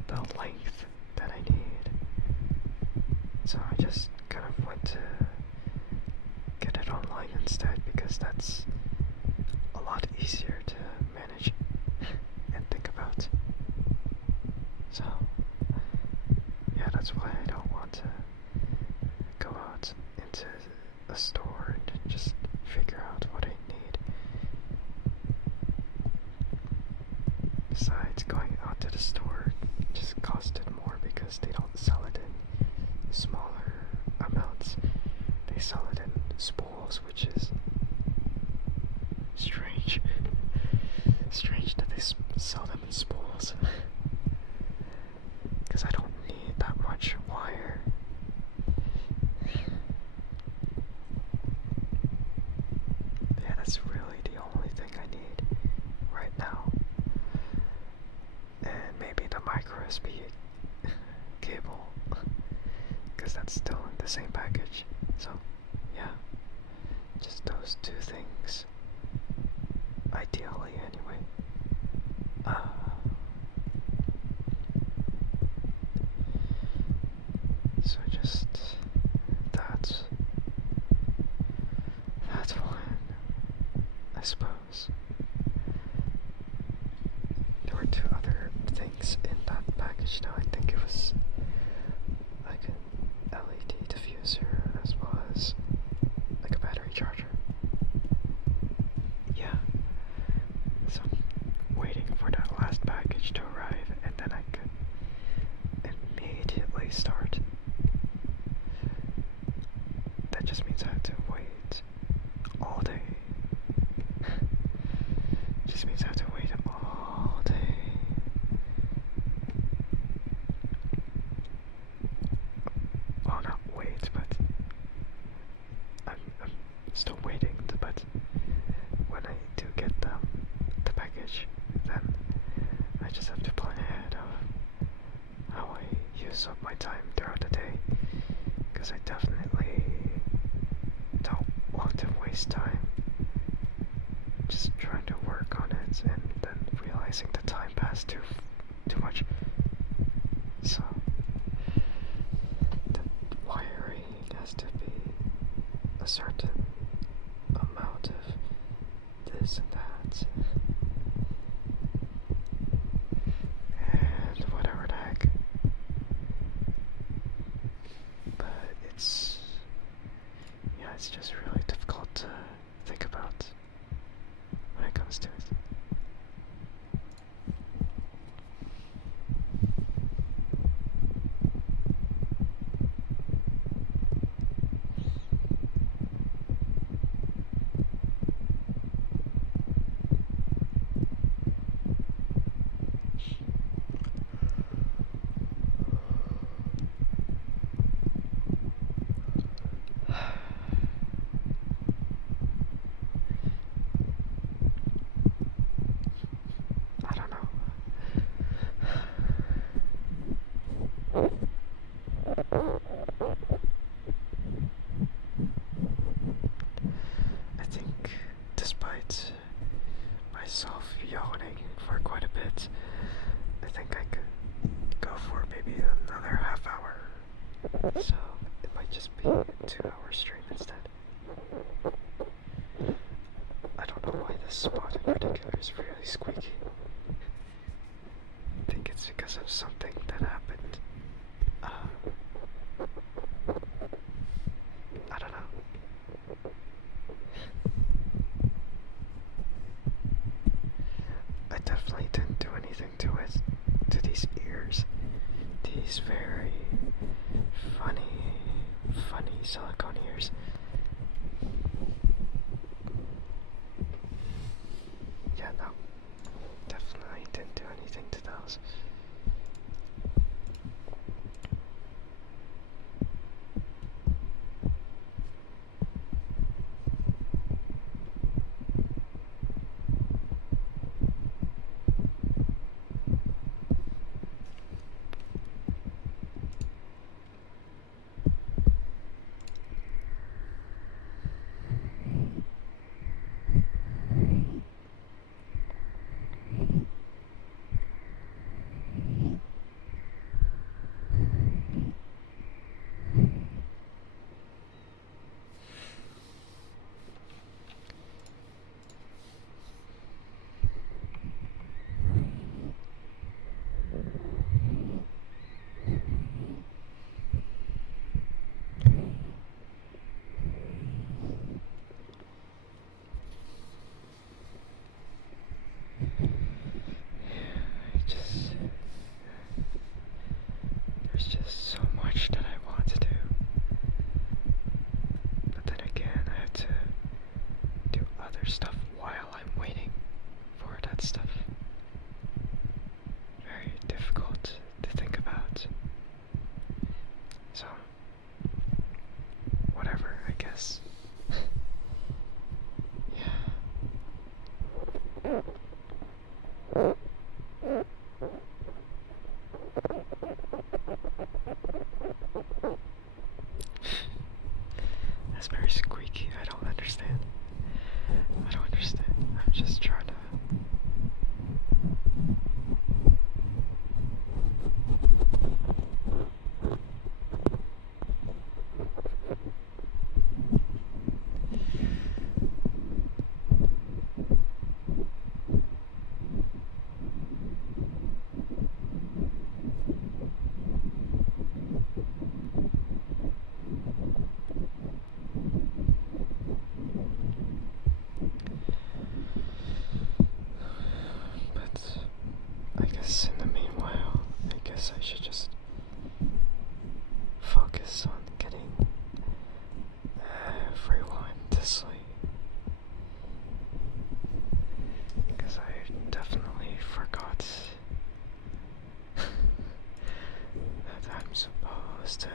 the length that I need. So I just kind of went to get it online instead, because that's a lot easier to manage and think about. So yeah, that's why I don't want to go out into a store and just figure out what I need. Besides, going out to the store just costed more because they don't sell it in smaller amounts. They sell it in spools, which is strange. Strange that they sell them in spools. Because I don't need that much wire. Yeah, that's really the only thing I need right now. And maybe the micro USB cable, because that's still in the same package. So yeah, just those two things, ideally anyway. So just that's one, I suppose. There were two other things in that package now. I think it was like an LED diffuser as well as like a battery early start. That just means I have to wait all day. Just means I have to wait all day. Well, not wait, but I'm still waiting. But when I do get the package, then I just have to plan ahead of how I use up my time throughout the day. Because I definitely don't want to waste time just trying to work on it and then realizing the time passed too much. So the wiring has to be a certain amount of this and that, and whatever the heck. But it's just really difficult to think about when it comes to it. I don't know. I think despite myself yawning for quite a bit, I think I could go for maybe another half hour. So it might just be a 2-hour stream instead. I don't know why this spot in particular is really squeaky. I think it's because of something that happened. I don't know. I definitely didn't do anything to it, to these ears. These very funny silicone ears. Yeah, no. Definitely didn't do anything to those. There's just so much that I want to do. But then again, I have to do other stuff while I'm waiting for that stuff. Very difficult to think about. So, whatever, I guess. Yeah. That's very squeaky. I don't understand. I'm just trying to. In the meanwhile, I guess I should just supposed to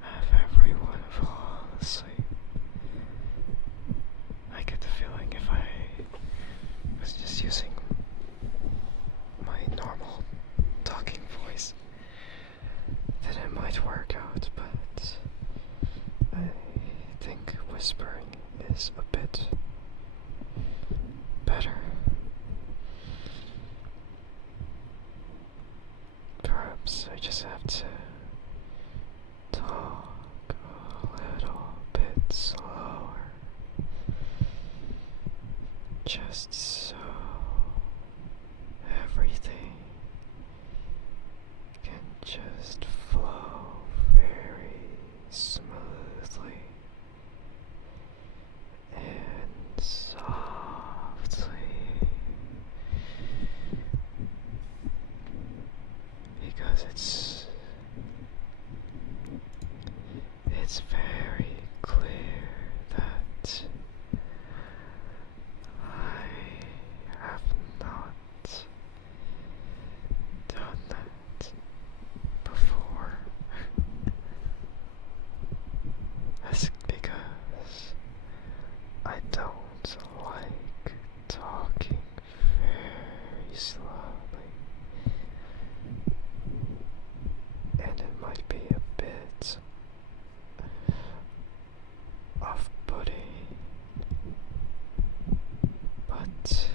have everyone fall asleep. I get the feeling if I was just using my normal talking voice, then it might work out, but I think whispering is a bit better. Perhaps I just have to talk a little bit slower, just so everything can just flow very smoothly and softly, because it's very clear that I have not done that before. That's because I don't like talking very slowly, and it might be a bit off-putting, but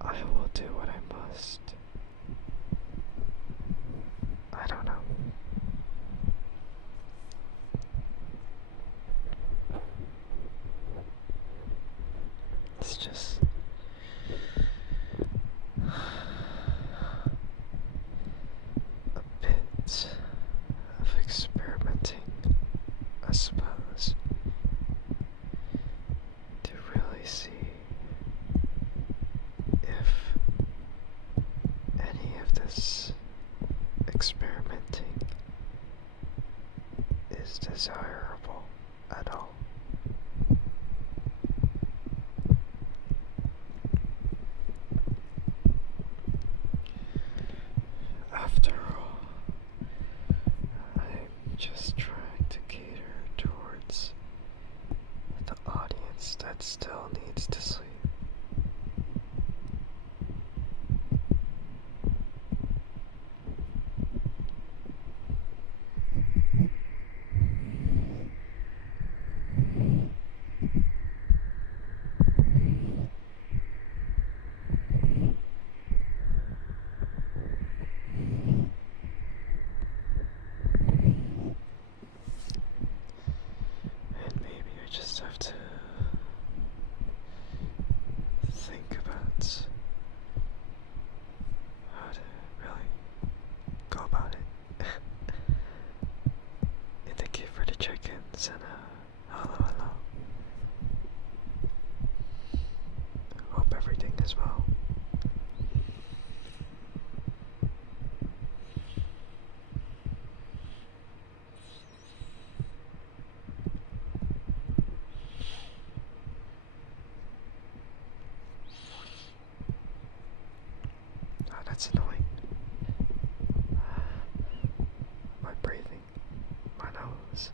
I will do what I must. I don't know. It's just a bit of experimenting, I suppose, to really see if any of this experimenting is desirable at all. After all, I'm just trying to cater towards the audience that still needs to sleep. And maybe I just have to think about how to really go about it. And thank you for the check-ins and hello. Hope everything is well. Oh, that's annoying. My breathing, my nose.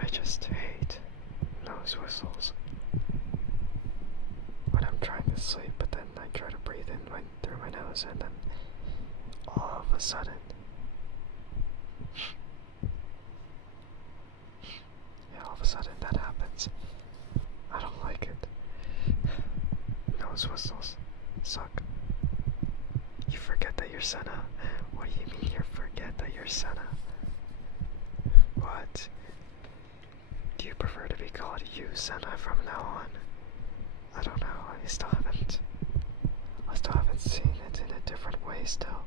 I just hate nose whistles when I'm trying to sleep, but then I try to breathe in through my nose, and then all of a sudden, that happens. I don't like it. Nose whistles suck. You forget that you're Senna. What do you mean you forget that you're Senna? What? Do you prefer to be called you Senna from now on? I don't know. I still haven't seen it in a different way still.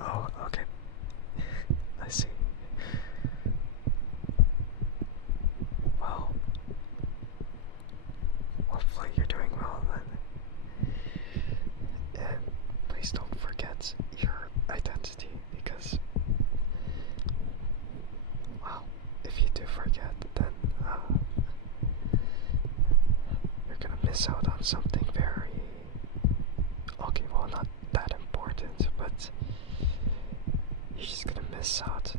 Oh, okay. I see. Well, hopefully you're doing well then. And please don't forget your identity, because, well, if you do forget, then miss out on something very, okay, well, not that important, but you're just gonna miss out.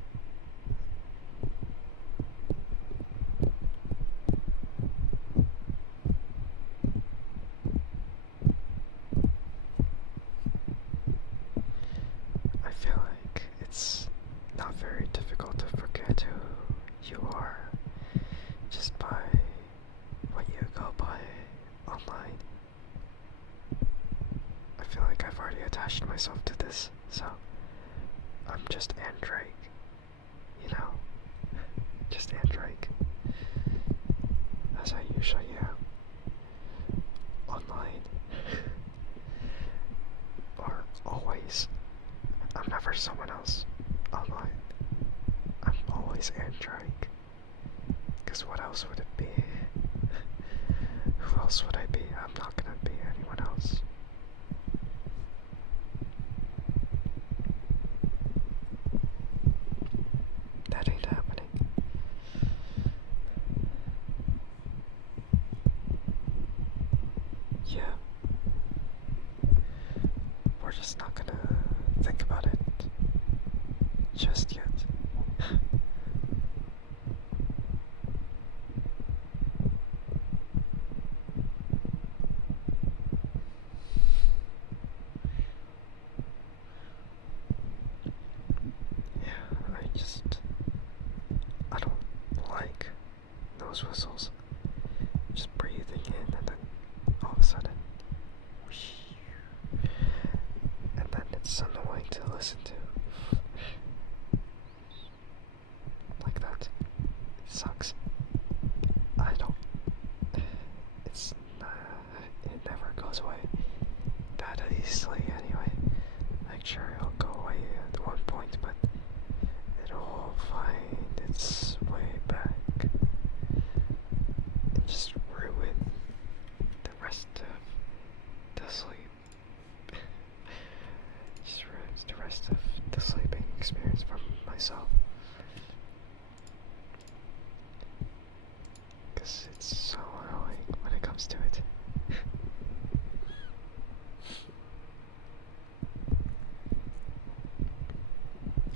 I feel like it's not very difficult to forget who you are just by what you go by online. I feel like I've already attached myself to this, so I'm just Andrike, you know, just Andrike, as I usually am online, or always. I'm never someone else online. I'm always Andrike. Cause what else would it be? Who else would I be? I'm not gonna be anyone else. That ain't happening. Yeah. We're just not gonna think about it just yet. I don't like those whistles. Just breathing in and then all of a sudden, whoosh, and then it's annoying to listen to. Like that. It sucks. I don't. It's it never goes away that easily anyway. Like sure it'll go away at one point, but it'll find its way back and just ruin the rest of the sleep. Just ruins the rest of the sleeping experience for myself. Because it's so annoying when it comes to it.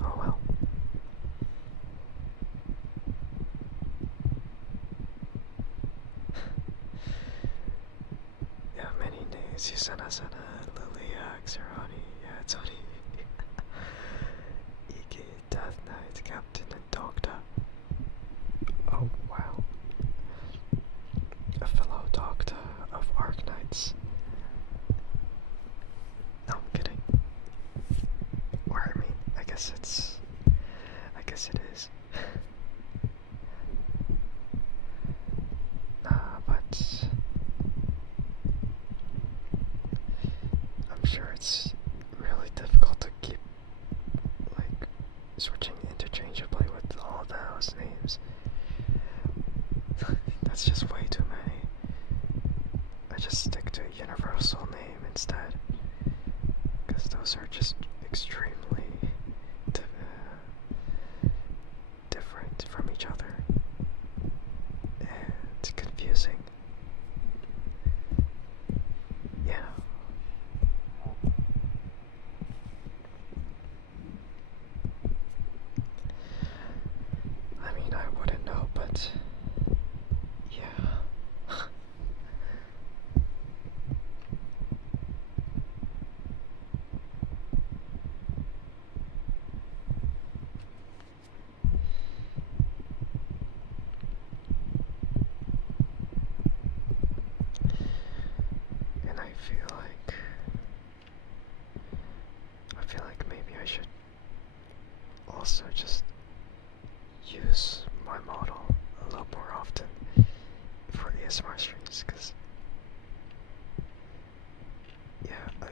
Oh well. Yeah, many names. Yusana Sana, Lilia, Xerani, Yatsoni, Iki, Death Knight, Captain, and Doctor. Oh wow. A fellow Doctor of Arknights. No, I'm kidding. Or I mean, I guess it is. But I'm sure it's really difficult to keep like switching interchangeably with all those names. That's just way too many. I just stick to a universal name instead, because those are just extremely different from each other and confusing. Yeah. I mean, I wouldn't know, but yeah. And I feel like maybe I should also just use my model a lot more often for ASMR streams, because yeah, I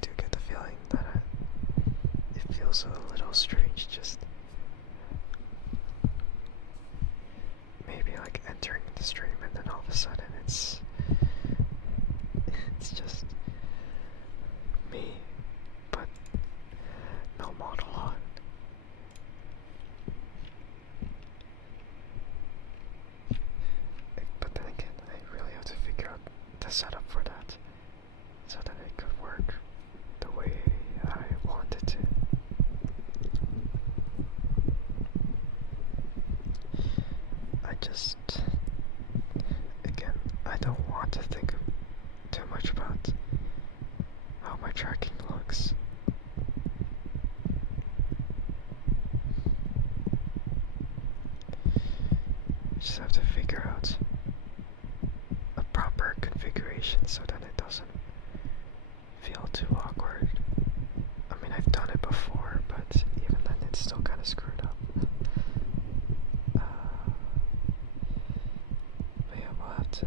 do get the feeling that it feels a little strange just maybe like entering the stream and then all of a sudden it's just me, but no model on. But then again, I really have to figure out the setup for that so that it could work the way I wanted to. I just, again, I don't want to think too much about how my tracking looks. Just have to figure out a proper configuration so that it doesn't feel too awkward. I mean, I've done it before, but even then it's still kind of screwed up. But yeah, we'll have to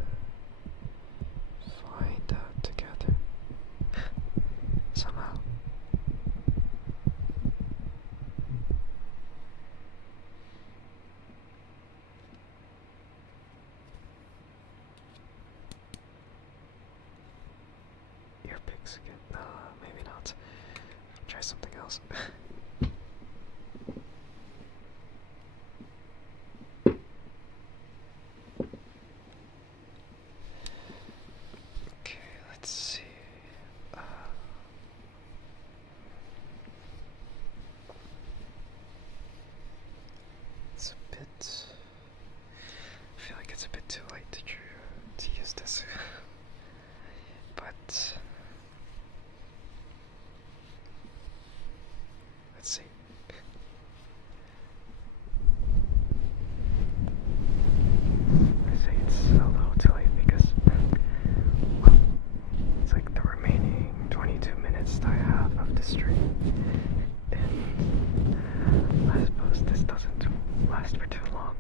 find out together somehow. Earpicks again? Maybe not. Try something else. Okay, let's see. It's a bit. I feel like it's a bit too late to use this, but let's see. I say it's a little too late because, well, it's like the remaining 22 minutes that I have of the stream, and I suppose this doesn't last for too long.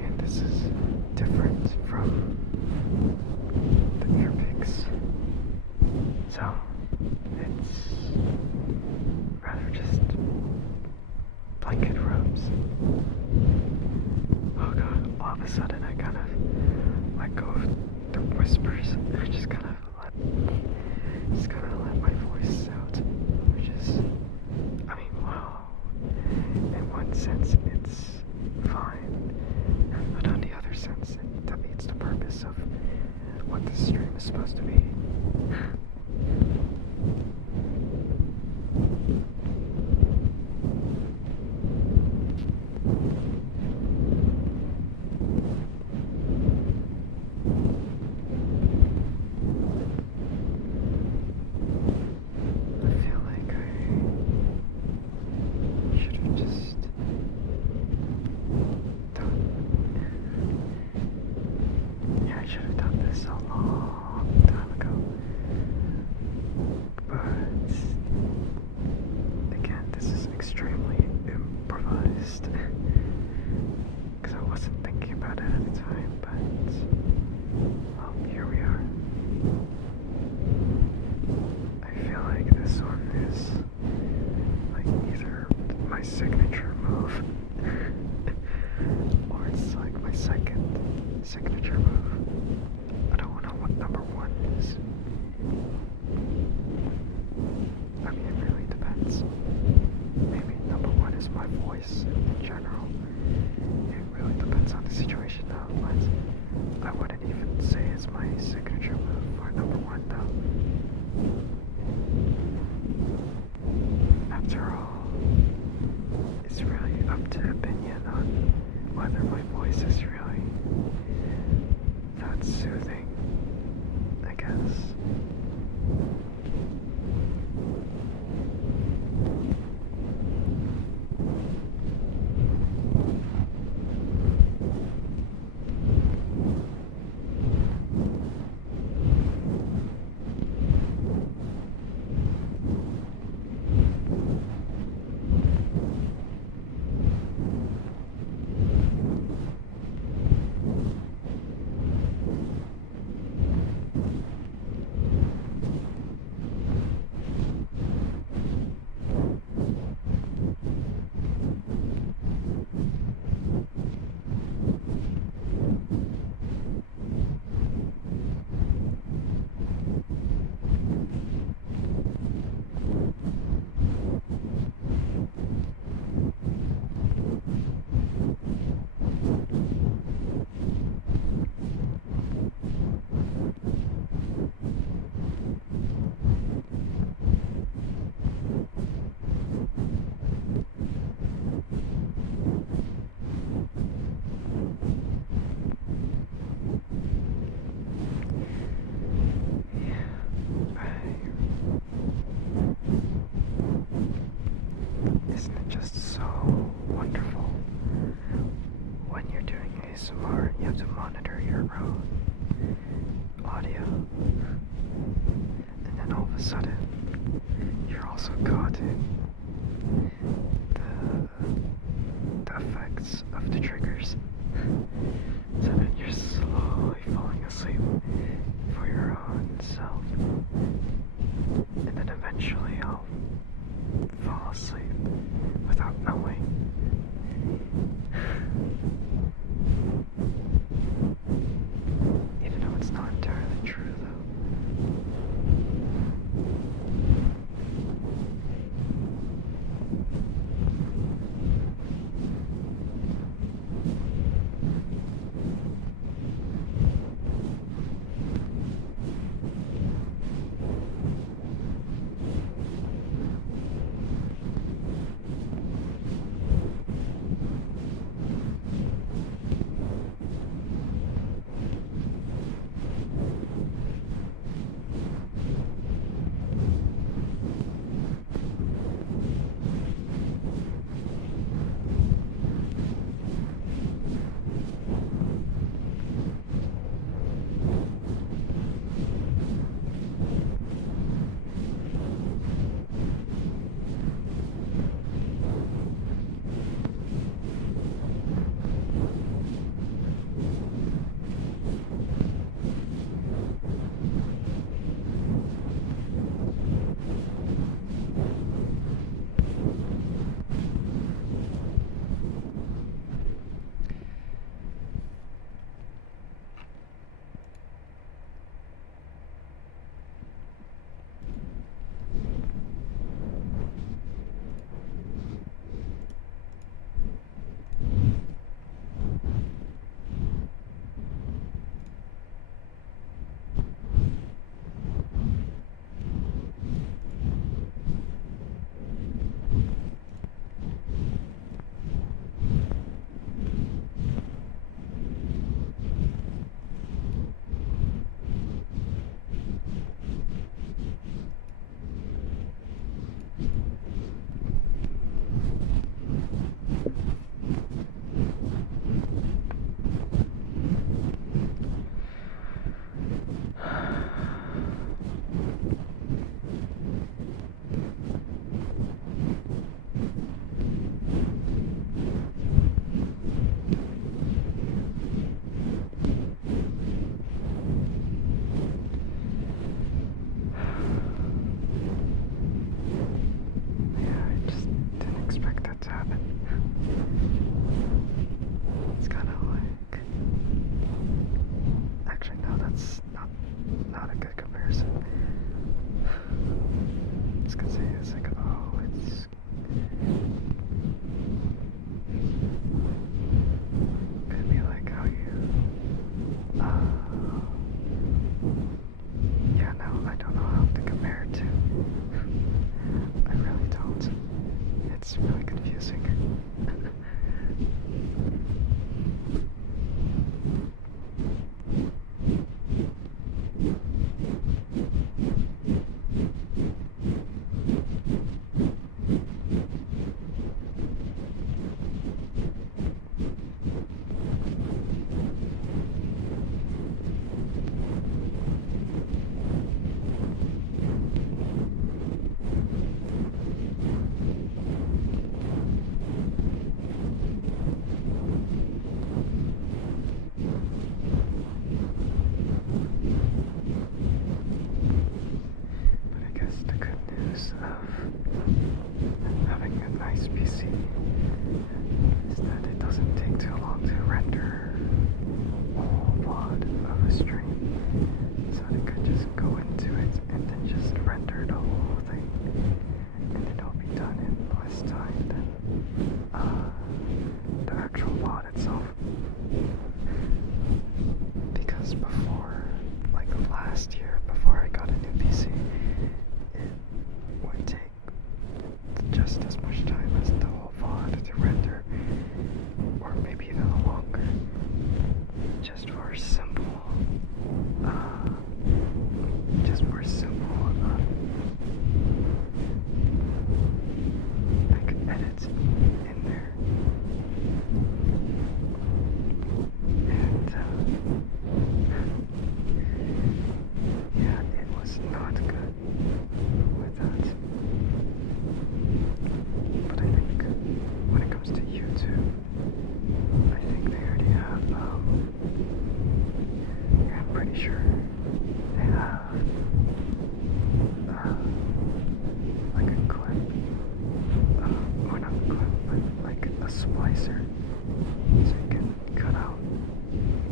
And this is different from the earpicks, so it's rather just blanket rubs. Oh god, all of a sudden I kind of let go of the whispers. I just kind of let my voice out, which is, I mean, wow. In one sense, it's fine, but on the other sense, it defeats the purpose of what this stream is supposed to be. I feel like I should have just done. Yeah, I should have done this a long time ago. But again, this is extremely improvised because I wasn't thinking about it at the time. But well, here we are. I feel like this one is like either my signature move or it's like my second signature move. I don't know what number one is. I mean, it really depends. Maybe number one is my voice in general. It really depends on the situation though, but I wouldn't even say it's my signature move for number one though. After all, it's really up to opinion on whether my voice is really that soothing, I guess. ASMR, you have to monitor your own audio. And then all of a sudden, you're also caught in the effects of the triggers. So then you're slowly falling asleep for your own self. And then eventually I'll fall asleep without knowing. Even though it's not entirely true though.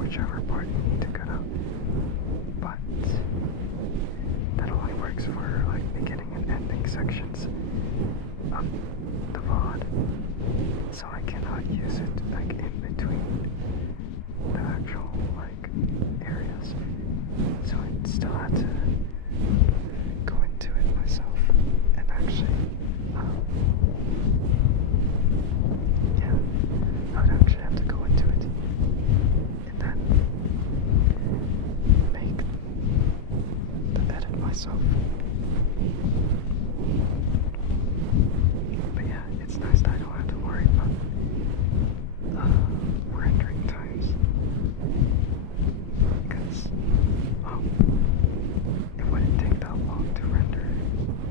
whichever part you need to go to. But that only works for like beginning and ending sections of the VOD. So I cannot use it like in between the actual like areas. So I still had to go into it myself and actually I would actually have to go into it and then make the edit myself. But yeah, it's nice that I don't have to worry about rendering times, because it wouldn't take that long to render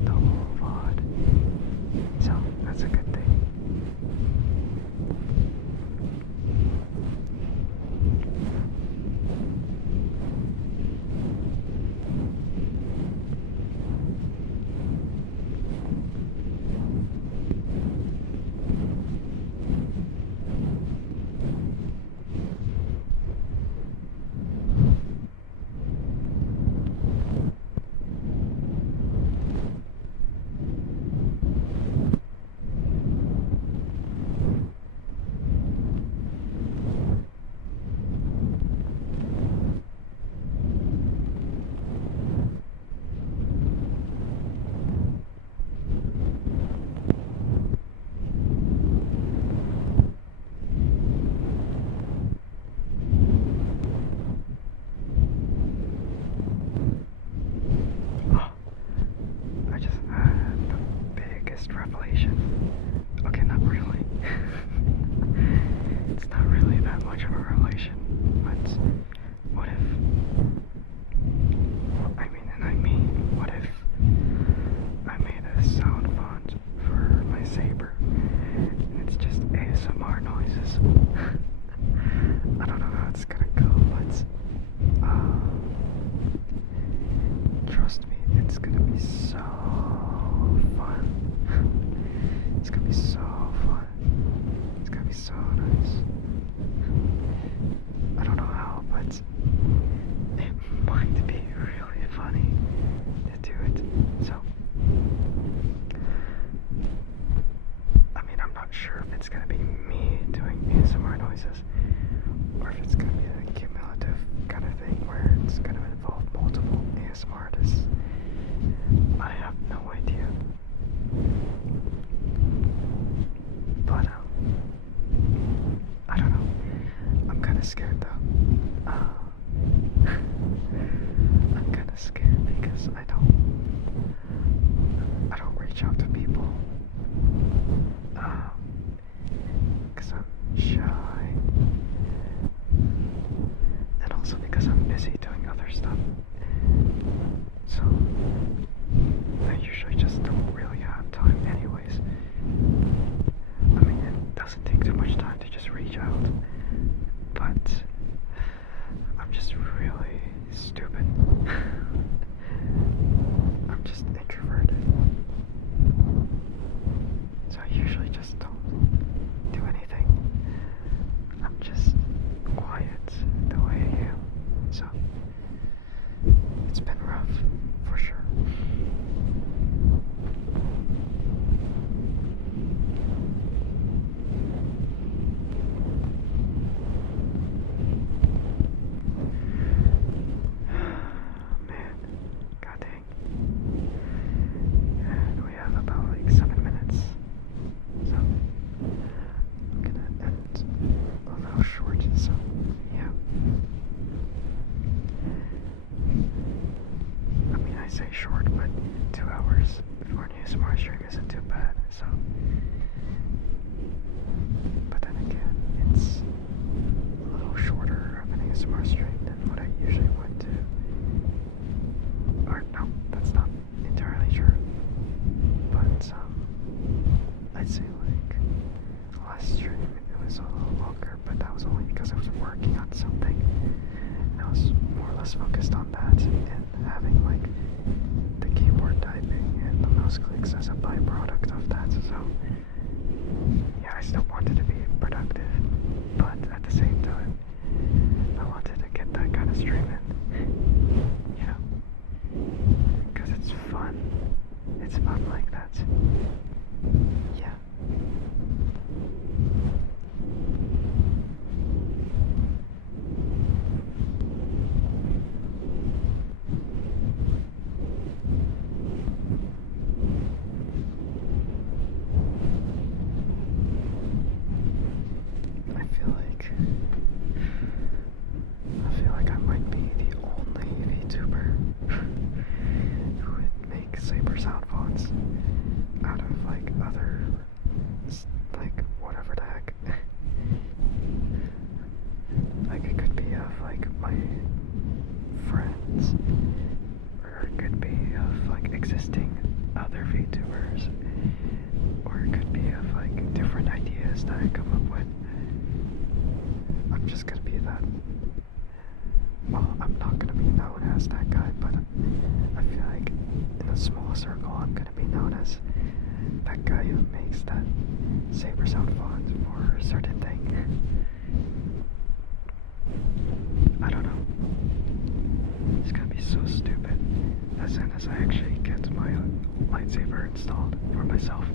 the whole VOD, so that's a good thing. Revelation. Okay, not really. It's not really that much of a revelation, but what if, what if I made a sound font for my saber, and it's just ASMR noises? I don't know how it's gonna go, but trust me, it's gonna be so fun. It's gonna be so fun. It's gonna be so nice. I don't know how, but it might be really funny to do it. So, I mean, I'm not sure if it's gonna be me doing ASMR noises, or if it's gonna be a cumulative kind of thing where it's gonna involve multiple ASMR artists. I have no idea. But, I don't know. I'm kind of scared though. I'm kind of scared because I don't reach out to people. Because I'm shy. And also because I'm busy doing other stuff. So, I usually just don't really have time anyways. I mean, it doesn't take too much time to just reach out, but I'm just really stupid. I'm just introverted, so I usually just don't do anything. I'm just quiet the way I am, so it's been rough, for sure. Say short, but 2 hours for an ASMR stream isn't too bad, so. But then again, it's a little shorter of an ASMR stream than what I usually would do. Or, no, that's not entirely true. But, I'd say like, last stream it was a little longer, but that was only because I was working on something. And I was more or less focused on that and having like the keyboard typing and the mouse clicks as a byproduct of that. So yeah, I still wanted to be productive, but at the same time I wanted that, well, I'm not gonna be known as that guy, but I feel like in a small circle I'm gonna be known as that guy who makes that saber sound font for a certain thing. I don't know. It's gonna be so stupid as soon as I actually get my lightsaber installed for myself.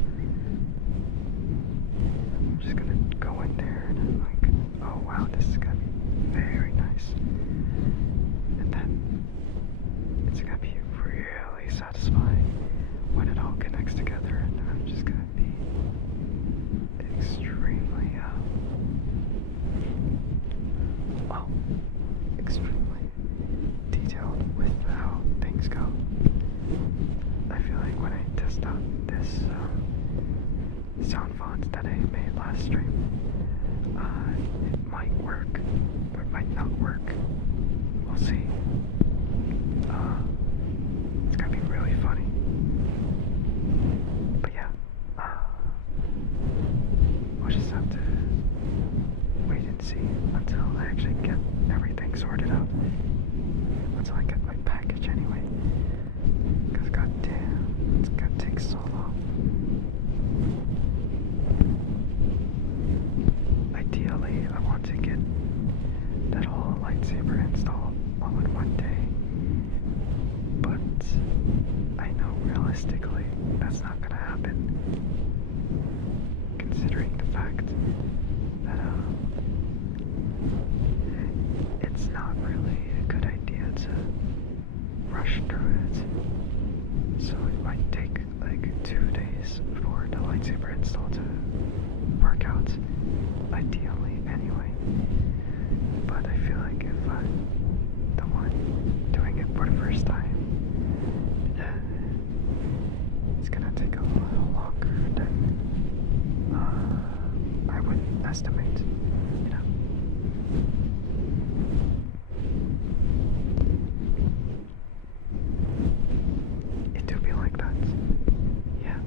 I'm just gonna go in there and I'm like, oh wow, this is gonna be very nice. And then it's gonna be really satisfying when it all connects together, and I'm just gonna be extremely, extremely detailed with how things go. I feel like when I test out this sound font that I made last stream, it might work, or it might not work. We'll see. It's gonna be really funny. But yeah, we'll just have to wait and see until I actually get everything sorted out. Until I get my package anyway. Because goddamn, it's gonna take so long. Ideally, I want to get that whole lightsaber installed all in one day. But I know realistically that's not gonna happen. Considering the fact that it's not really a good idea to rush through it. So it might take like 2 days for the lightsaber install to work out, ideally anyway. But I feel like if I'm the one doing it for the first time, it's gonna take a little longer than I would estimate, you know. It do be like that, yeah.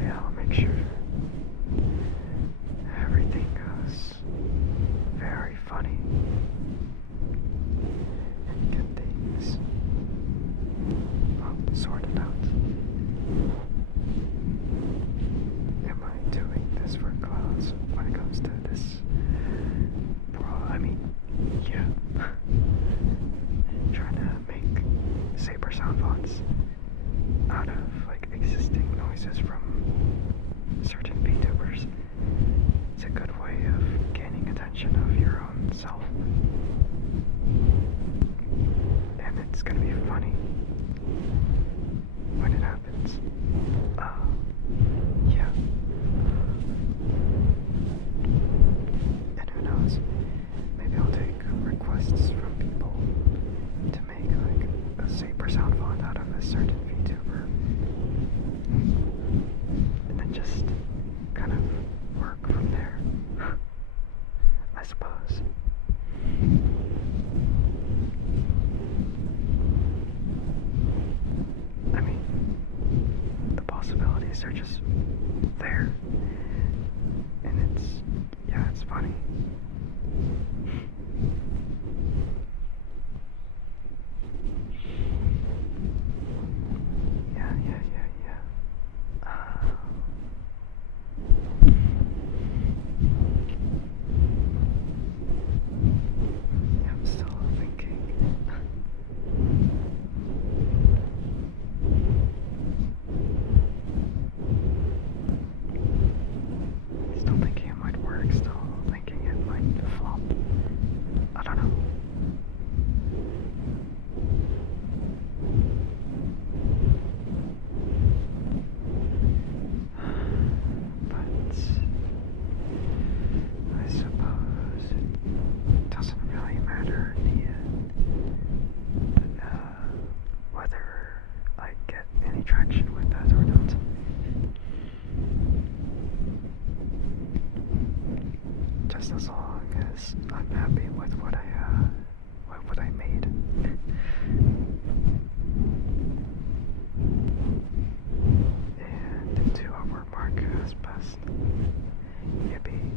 Yeah, I'll make sure everything goes very funny and get things sorted out. Am I doing this for clouds when it comes to this? I mean, yeah. Trying to make saber sound fonts out of like existing noises from certain VTubers. It's a good way of gaining attention of your own self. And it's gonna be funny when it happens. Yeah. And who knows? Maybe I'll take requests from people to make like a saber sound font out of a certain VTuber. And then just kind of work from there. I suppose. I mean, the possibilities are just there. And it's funny. Yeah. I'm still thinking. Still thinking it might work, still thinking it might flop. guess as long as I'm happy with what I made. And to our mark as best. Yippee.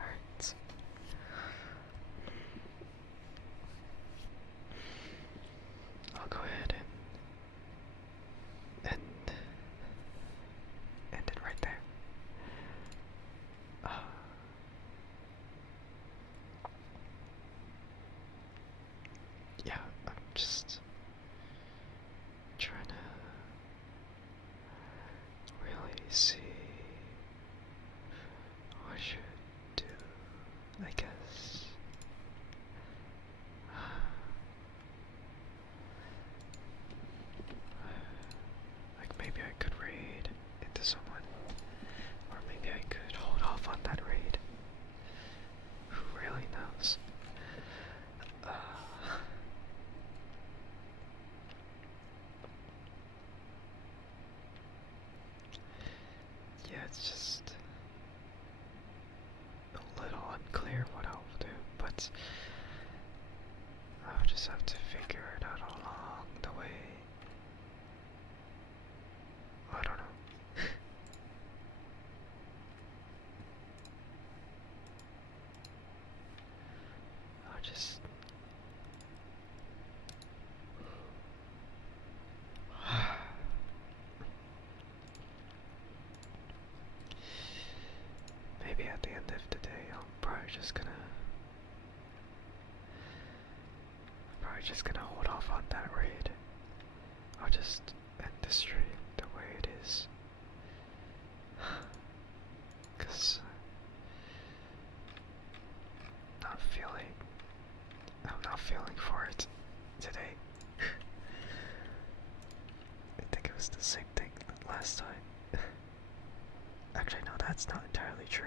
Alright. I'll go ahead and end it right there. Yeah, I'm just trying to really see what I should do, I guess. Like maybe I could raid into someone, or maybe I could hold off on that raid. Who really knows? Yeah, it's just a little unclear what I'll do, but I'll just have to figure it out along the way. I don't know. I'll just maybe at the end of the day, I'm probably just gonna hold off on that raid. I'll just end the stream the way it is. 'Cause I'm not feeling for it today. I think it was the same thing last time. Actually, no, that's not entirely true.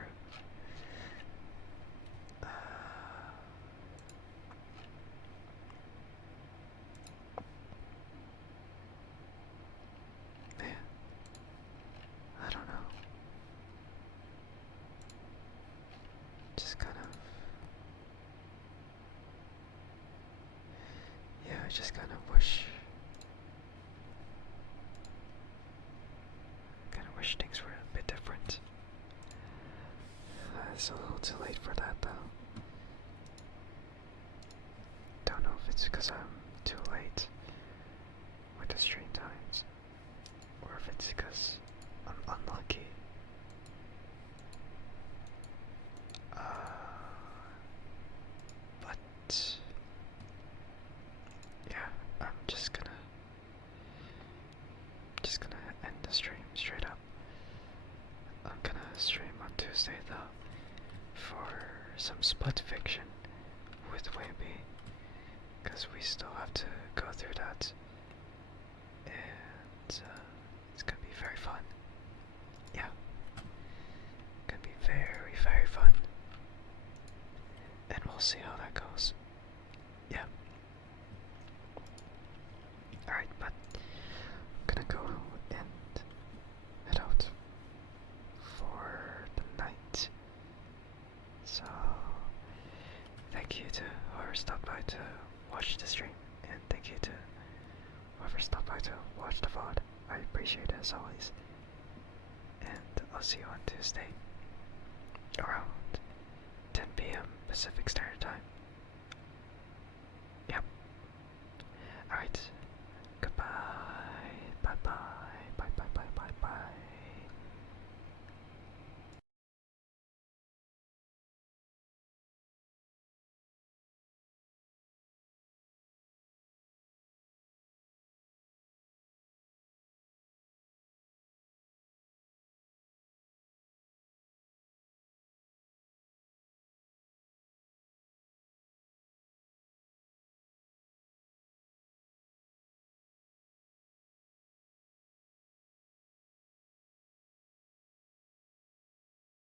Man, I don't know. Just kind of, yeah, I just kind of wish things were a bit different. It's a little too late for that, though. Don't know if it's because I'm too late with the stream times, or if it's because I'm unlucky. But yeah, I'm just gonna end the stream straight up. I'm gonna stream on Tuesday though for some split fiction with Webby, because we still have to go through that, and it's gonna be very fun. Yeah, gonna be very, very fun, and we'll see how that goes. Yeah. Alright, but I'm gonna go and head out for the night. So, thank you to whoever stopped by to watch the stream, and thank you to whoever stopped by to watch the VOD. I appreciate it as always. And I'll see you on Tuesday around 10 p.m. Pacific Standard Time.